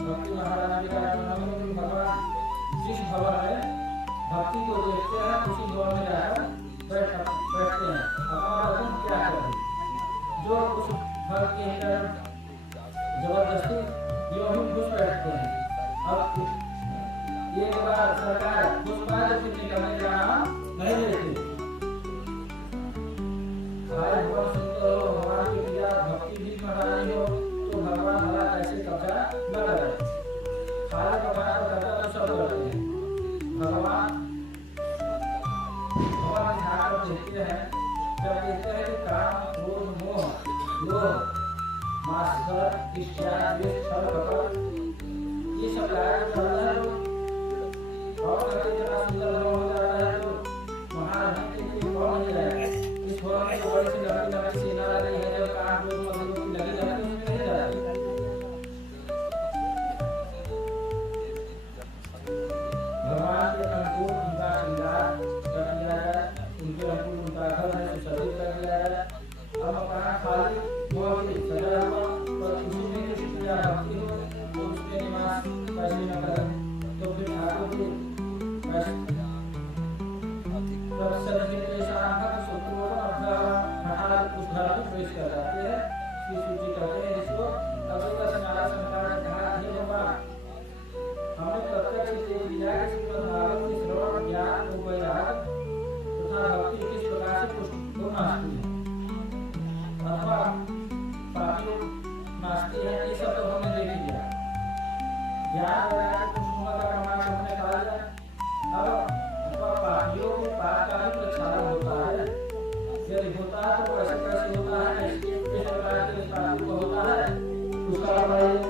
भक्ति महाराज का भगवान न करें। खाली भगवान को करता तो सब करते हैं। भगवान ध्यान पर देखते हैं, जब देखते हैं कि काम, क्रोध, मोह, लोभ, मात्सर्य, ईर्ष्या, द्वेष, छल, कपट ये सब लाया जाता है तो और कभी जरा सुंदर हो जाता है तो वहाँ रहने के लिए कौन नहीं जाएगा। इस भवन में बड़ी सी लंबी लंबी सीना रही है, जब काम, क्रोध, मद, लोभ लगी रहती है उसमें नहीं जाती। भगवान के अनुकूल उनका श्रृंगार कर दिया जाए, उनके अनुकूल उनका घर है सुसज्जित कर दिया जाए। अब मकान खाली हुआ भी सजा हुआ पर उसी में किसी क्रिया भक्ति हो तो उसमें निवास कैसे न करें, तो फिर ठाकुर जी तब सभी के साथ शत्रु को अपना हटा उस घर में प्रवेश कर जाते हैं। श्री सूची कहते हैं इसको अभी का हमारा संस्कार कहा हे भगवान हमने प्रत्यक्ष देख लिया कि श्रीमद् भागवत की श्रवण ज्ञान और वैराग्य तथा भक्ति किस प्रकार से को नाचती है अथवा पापी नाचती है, ये सब तो हमने देख लिया। ज्ञान वैराग्य पुष्पों का प्रमाण हमने खा लिया। अब पापियों के पाप का भी प्रक्षालन होता है, यदि होता है तो कैसे कैसे होता है, किस प्रकार के पापी को होता है उसका बताइए।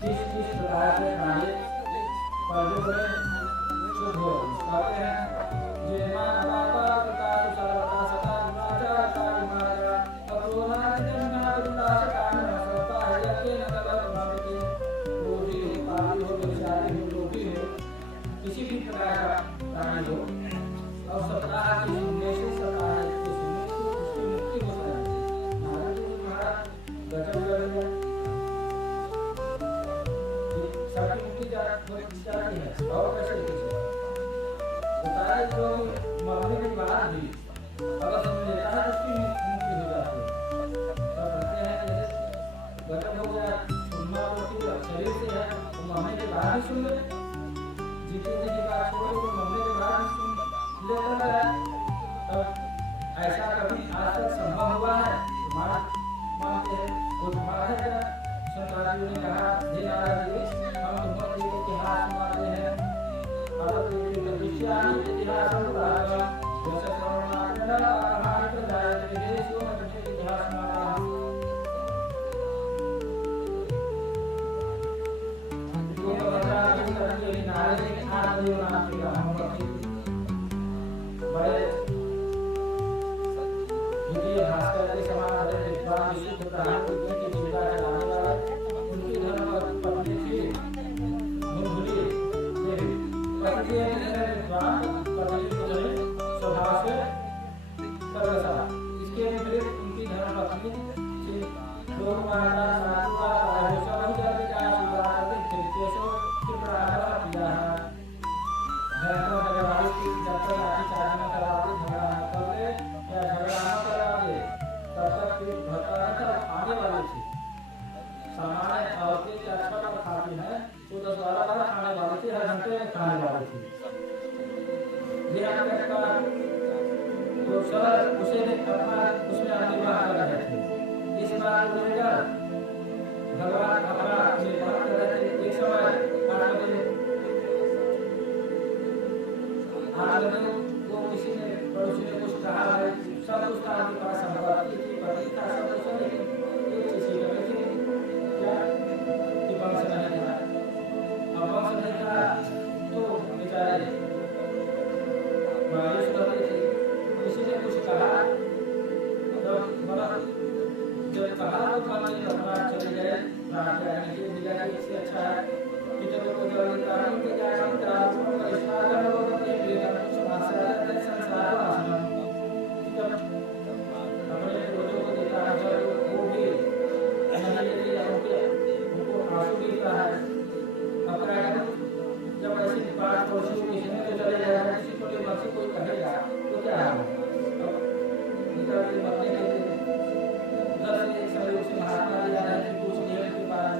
किस प्रकार से नारी पर्दे पर शुद्ध हो कहते हैं जेमा बाबा का सर्वता सदा विवाचा कार्य मार्गा अप्रोना जन्ना दुर्गा सकान सकता है यके न कलर भवति रोधी हो पापी हो बेचारी हो लोभी हो किसी भी प्रकार का प्राणी हो और सप्ताह की सुनने से सप्ताह की सुनने से उसकी मुक्ति हो जाएगी। नारद जी महाराज गजब कर दिया सबकी मुक्ति जाती है और कैसे बताया जो मरने के बाद भी अगर समझ लेता है तो उसकी मुक्ति हो जाती है। तब कहते हैं जैसे गजब हो गया सुनना तो शरीर से है तो मरने के बाद ही सुन ले, जीते जी की बात छोड़ो तो मरने के बाद ही सुन लेता है। तब ऐसा कभी आज तक संभव हुआ है मानते हैं वो तुम्हारा है क्या। शंकराचार्य ने कहा हे नारद जी हम तुम्हारे इतिहास सुनाते हैं भारत के विषयानी इतिहास सुनाते हैं जैसे करुणाकरण कहानी पर जाए विदेशियों में तुझे इतिहास सुनाता हूं। ये बता इस तरह के नारे के हाथ में नाम के हम बड़े द्वितीय भास्कर के समान बड़े विद्वान विशुद्ध प्राण की जीविका चलाने वाले उनकी धर्म पत्नी थी मुंगली देवी पति विद्वान पति स्वभाव से सरलता। इसके विपरीत उनकी धर्म पत्नी थी लोक माता साधुका आयुषा वही जाति का सुधार के खिलकेशो की प्रारंभ किया है। भयंकर जगवाड़ी की जब तक लाठी चार्ज न करवाते झगड़ा न कर ले या झगड़ा न करा दे तब तक फिर भरता आने वाली थी। सामान्य औरतें 4-6 बार खाती हैं तो 10-12 बार खाने वाली थी, हर घंटे में खाने वाली थी। तो सर उसे अपना उसमें विवाह कर रहे थे। इस बार को लेकर भगवान अपना निर्माण कर रहे थे। एक समय 8 बजे वो किसी ने पड़ोसी ने कुछ कहा है सब कुछ था उनके पास संपत्ति थी पति था सब कुछ नहीं एक चीज की कमी थी क्या कि वंश नहीं था। अब वंश नहीं था तो बेचारे मायूस करते थे। किसी ने कुछ कहा तो जब कहा तो फल अपना चले गए प्रार्थना करने के लिए कि इससे अच्छा है कि जब कोई जल्दी कानून के क्या हम करारों का इस्तेमाल करना होगा तो एक लेकर कुछ समस्या है संसार वासना जब अपने रोजों को देखा है जब वो भी नहीं लेते या उनको आंसू गिरता है। अब जब ऐसी बात पड़ोसी को किसी ने तो चले जाएगा किसी को भी मर्जी कोई कहेगा तो क्या होगा। निकल के मरने के लिए उधर से एक समय उसे महात्मा ले जा रहे थे कुछ देर के बाद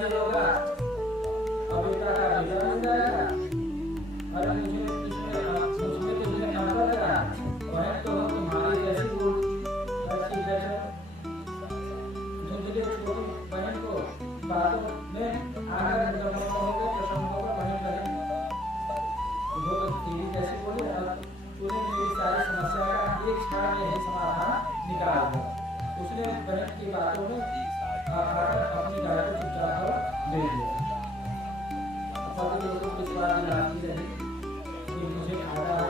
नहीं होगा और बेटा का बेटा मिल जाएगा। अरे मुझे मुझमें तो मुझे नंबर लगा वह तो हम तुम्हारी जैसी अच्छी जैसे झुंझुले छोटी बहन को बातों में आकर प्रसन्न होकर बहन करें वो तो तेरी जैसी बोली अब तूने मेरी सारी समस्या का एक क्षण में ही समाधान निकाल दिया। उसने बहन की बातों में आकर अपनी गाय को चुपचाप कर ले लिया। पति लोगों को विश्वास दिलाती रही कि मुझे खाता है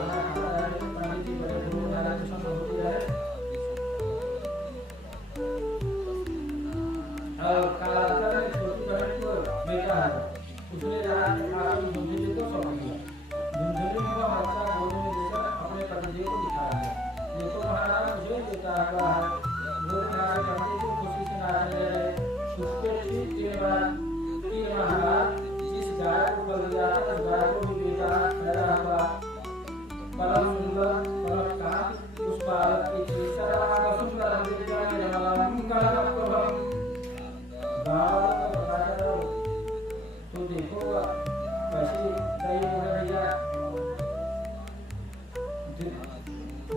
पंडित जी बड़े गुरु नारायण प्रसन्न होते रहे। और कालांतर में छोटी बहन को बेटा है उसने रात में आकर झुंझुली को सौंप दिया। झुंझुली में वह बच्चा गोद में लेकर अपने पतिदेव को दिखा दिया। देखो महाराज मुझे बेटा हुआ है। वो नारायण पंडित जी खुशी से नाचने लगे। उसके ठीक 3 माह बाद जिस गाय को बल दिया था उस गाय को भी बेटा पैदा हुआ। परम सुंदर परम कांत उस बालक की तीसरा सुंदर हृदय में रमला मुंगल प्रभु तो देखो कैसी कई भैया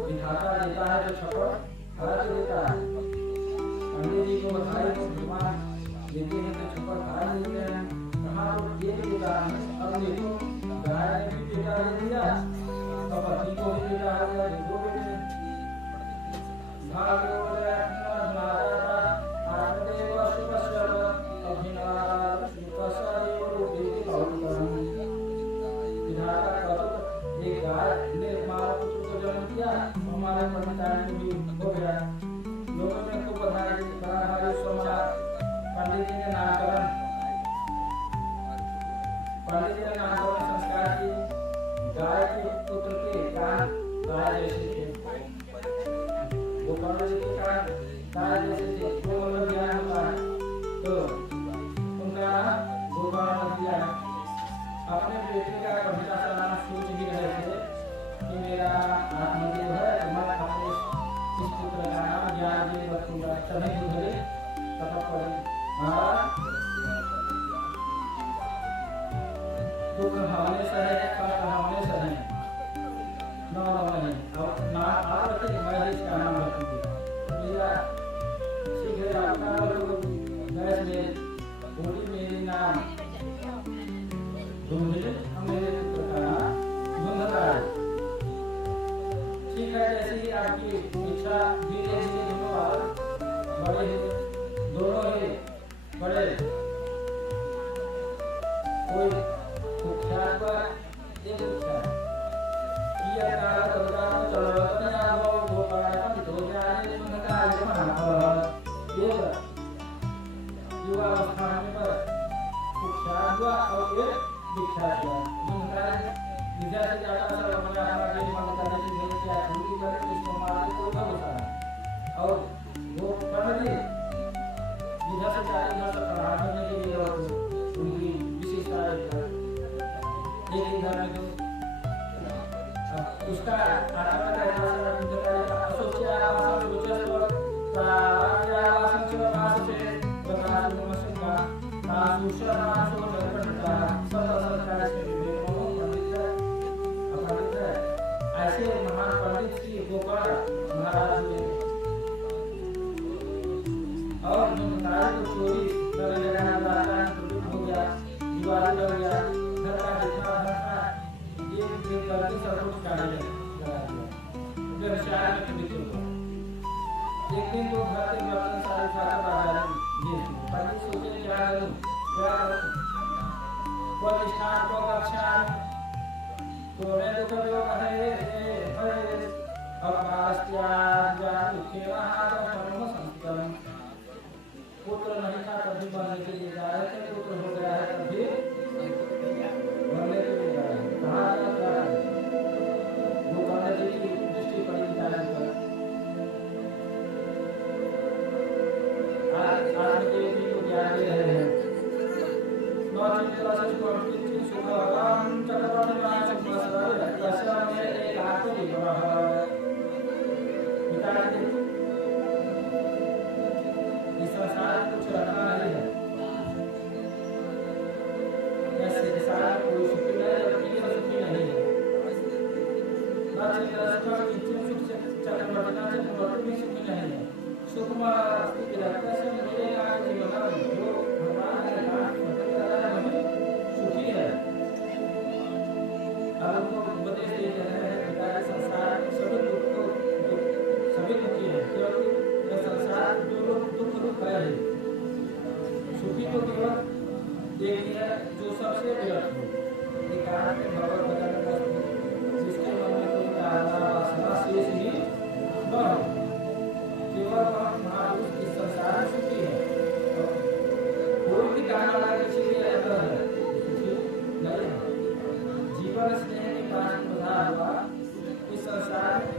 दिखाता देता है जो छप्पर खड़ा देता है। पंडित जी को बधाई को भगवान देते हैं तो छप्पर खड़ा देते हैं। कहाँ तो ये भी बेटा है। अब देखो गाय ने भी बेटा दे दिया और पति को भी बेटा हो गया। दो बेटे भाग हो गया हमारे पंडितान को भी हो गया। लोगों ने खूब बधाई पंडित जी ने नामकरण संस्कार की। गाय के पुत्र के कान गाय जैसे थे। वो पंडित जी के कान गाय जैसे थे। वो मतलब ज्ञान होता है तो उनका नाम गोपाल दिया। अपने बेटे का पंडिता सा नाम सोच ही रहे थे कि मेरा आत्मदेव है तो मैं अपने इस पुत्र का नाम ज्ञानदेव रखूंगा। सभी दूसरे तपक पड़े महाराज दुख हमने सहे कष्ट हमने सहे न नहीं अब ना आप रखें मैं इसका नाम रखूंगी। मेरा शीघ्र आपका गैस में बोली मेरी नाम झुंझुली मेरे पुत्र का नाम झुंझुला है। ठीक है जैसे ही आपकी इच्छा धीरे धीरे बड़े दोनों ही बड़े कोई कुख्यात पर एक कुख्यात किया काला कविता में चलो तो नहीं आओ वो पढ़ा तो दो जाने उनका आगे मना ये युवा अवस्था में पर कुख्यात हुआ और एक विख्यात हुआ। उनका विजय से जाता सब अपने हमारे मन का देखिए क्या पूरी कर उसको मारने को न होता और वो पंडित विजय से जाते हैं सब पढ़ाने के लिए और उनकी विशेषता एक घर में तो उसका आत्मा का ऐसा असोचिया सोचा तो प्राया संचरण से बता नमस्कार का सूचना सोच करता सदा सरकार से ऐसे महान पंडित श्री गोपाल महाराज हुए और मुमताज को चोरी करने लगा हो गया दीवार लग गया घर का जितना धन था ये करके सब कुछ काट लगा दिया। व्यवसाय में निकल गया। एक दिन तो घर के बर्तन सारे खाकर बाजार में पंडित सोचे क्या करूं प्रतिष्ठान को रक्षा तो मैं तो कभी है पुत्र नहीं था तभी बनने के लिए जा रहे थे। पुत्र हो गया है तभी बनने के लिए जा रहे हैं। कहाँ वो पंडित जी की दृष्टि पड़ी विद्यालय पर आज के भी को ज्ञान दे रहे हैं। संसार में कोई सुखी नहीं, जबकि यह सुखी नहीं है। न चंद्रशेखर इच्छुक सुख चक्रवर्ती, न चक्रवर्ती भी सुखी नहीं है। सुकुमार अस्थि विरक्त से मेरे यहाँ जीवन जो भगवान ने कहा कि भक्ति कर रहा है वही सुखी है। अब उनको उपदेश दे रहे हैं पिता के संसार में सभी दुखी है, क्योंकि यह संसार दुख रूप है। सुखी तो केवल एक ही है जो सबसे विरक्त हो। कारण के भगवत भजन जिसके मन में कोई कामना वासना शेष ही न हो, केवल वह महापुरुष इस संसार में सुखी है। कोई भी कामना किसी के अंदर है सुखी नहीं है। जीवन स्नेह के पास प्रधान हुआ इस संसार में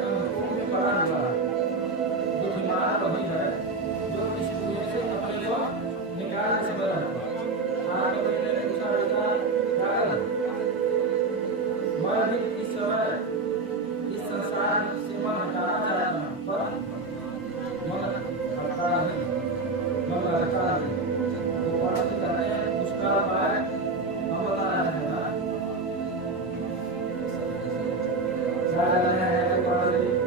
अनुभव में पड़ा हुआ बुद्धिमान वही है जो इस कुएं से अपने को निकाल समझ रहा। आगे मैंने पूछा बेटा मैं भी इस समय इस संसार से मन हटाना चाहता हूँ, पर मन हटता नहीं, मन हटता नहीं। तो पंडित कहते हैं उसका उपाय हम बता रहे हैं ना, क्या करना है तो पंडित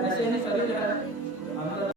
ऐसे ही शरीर है।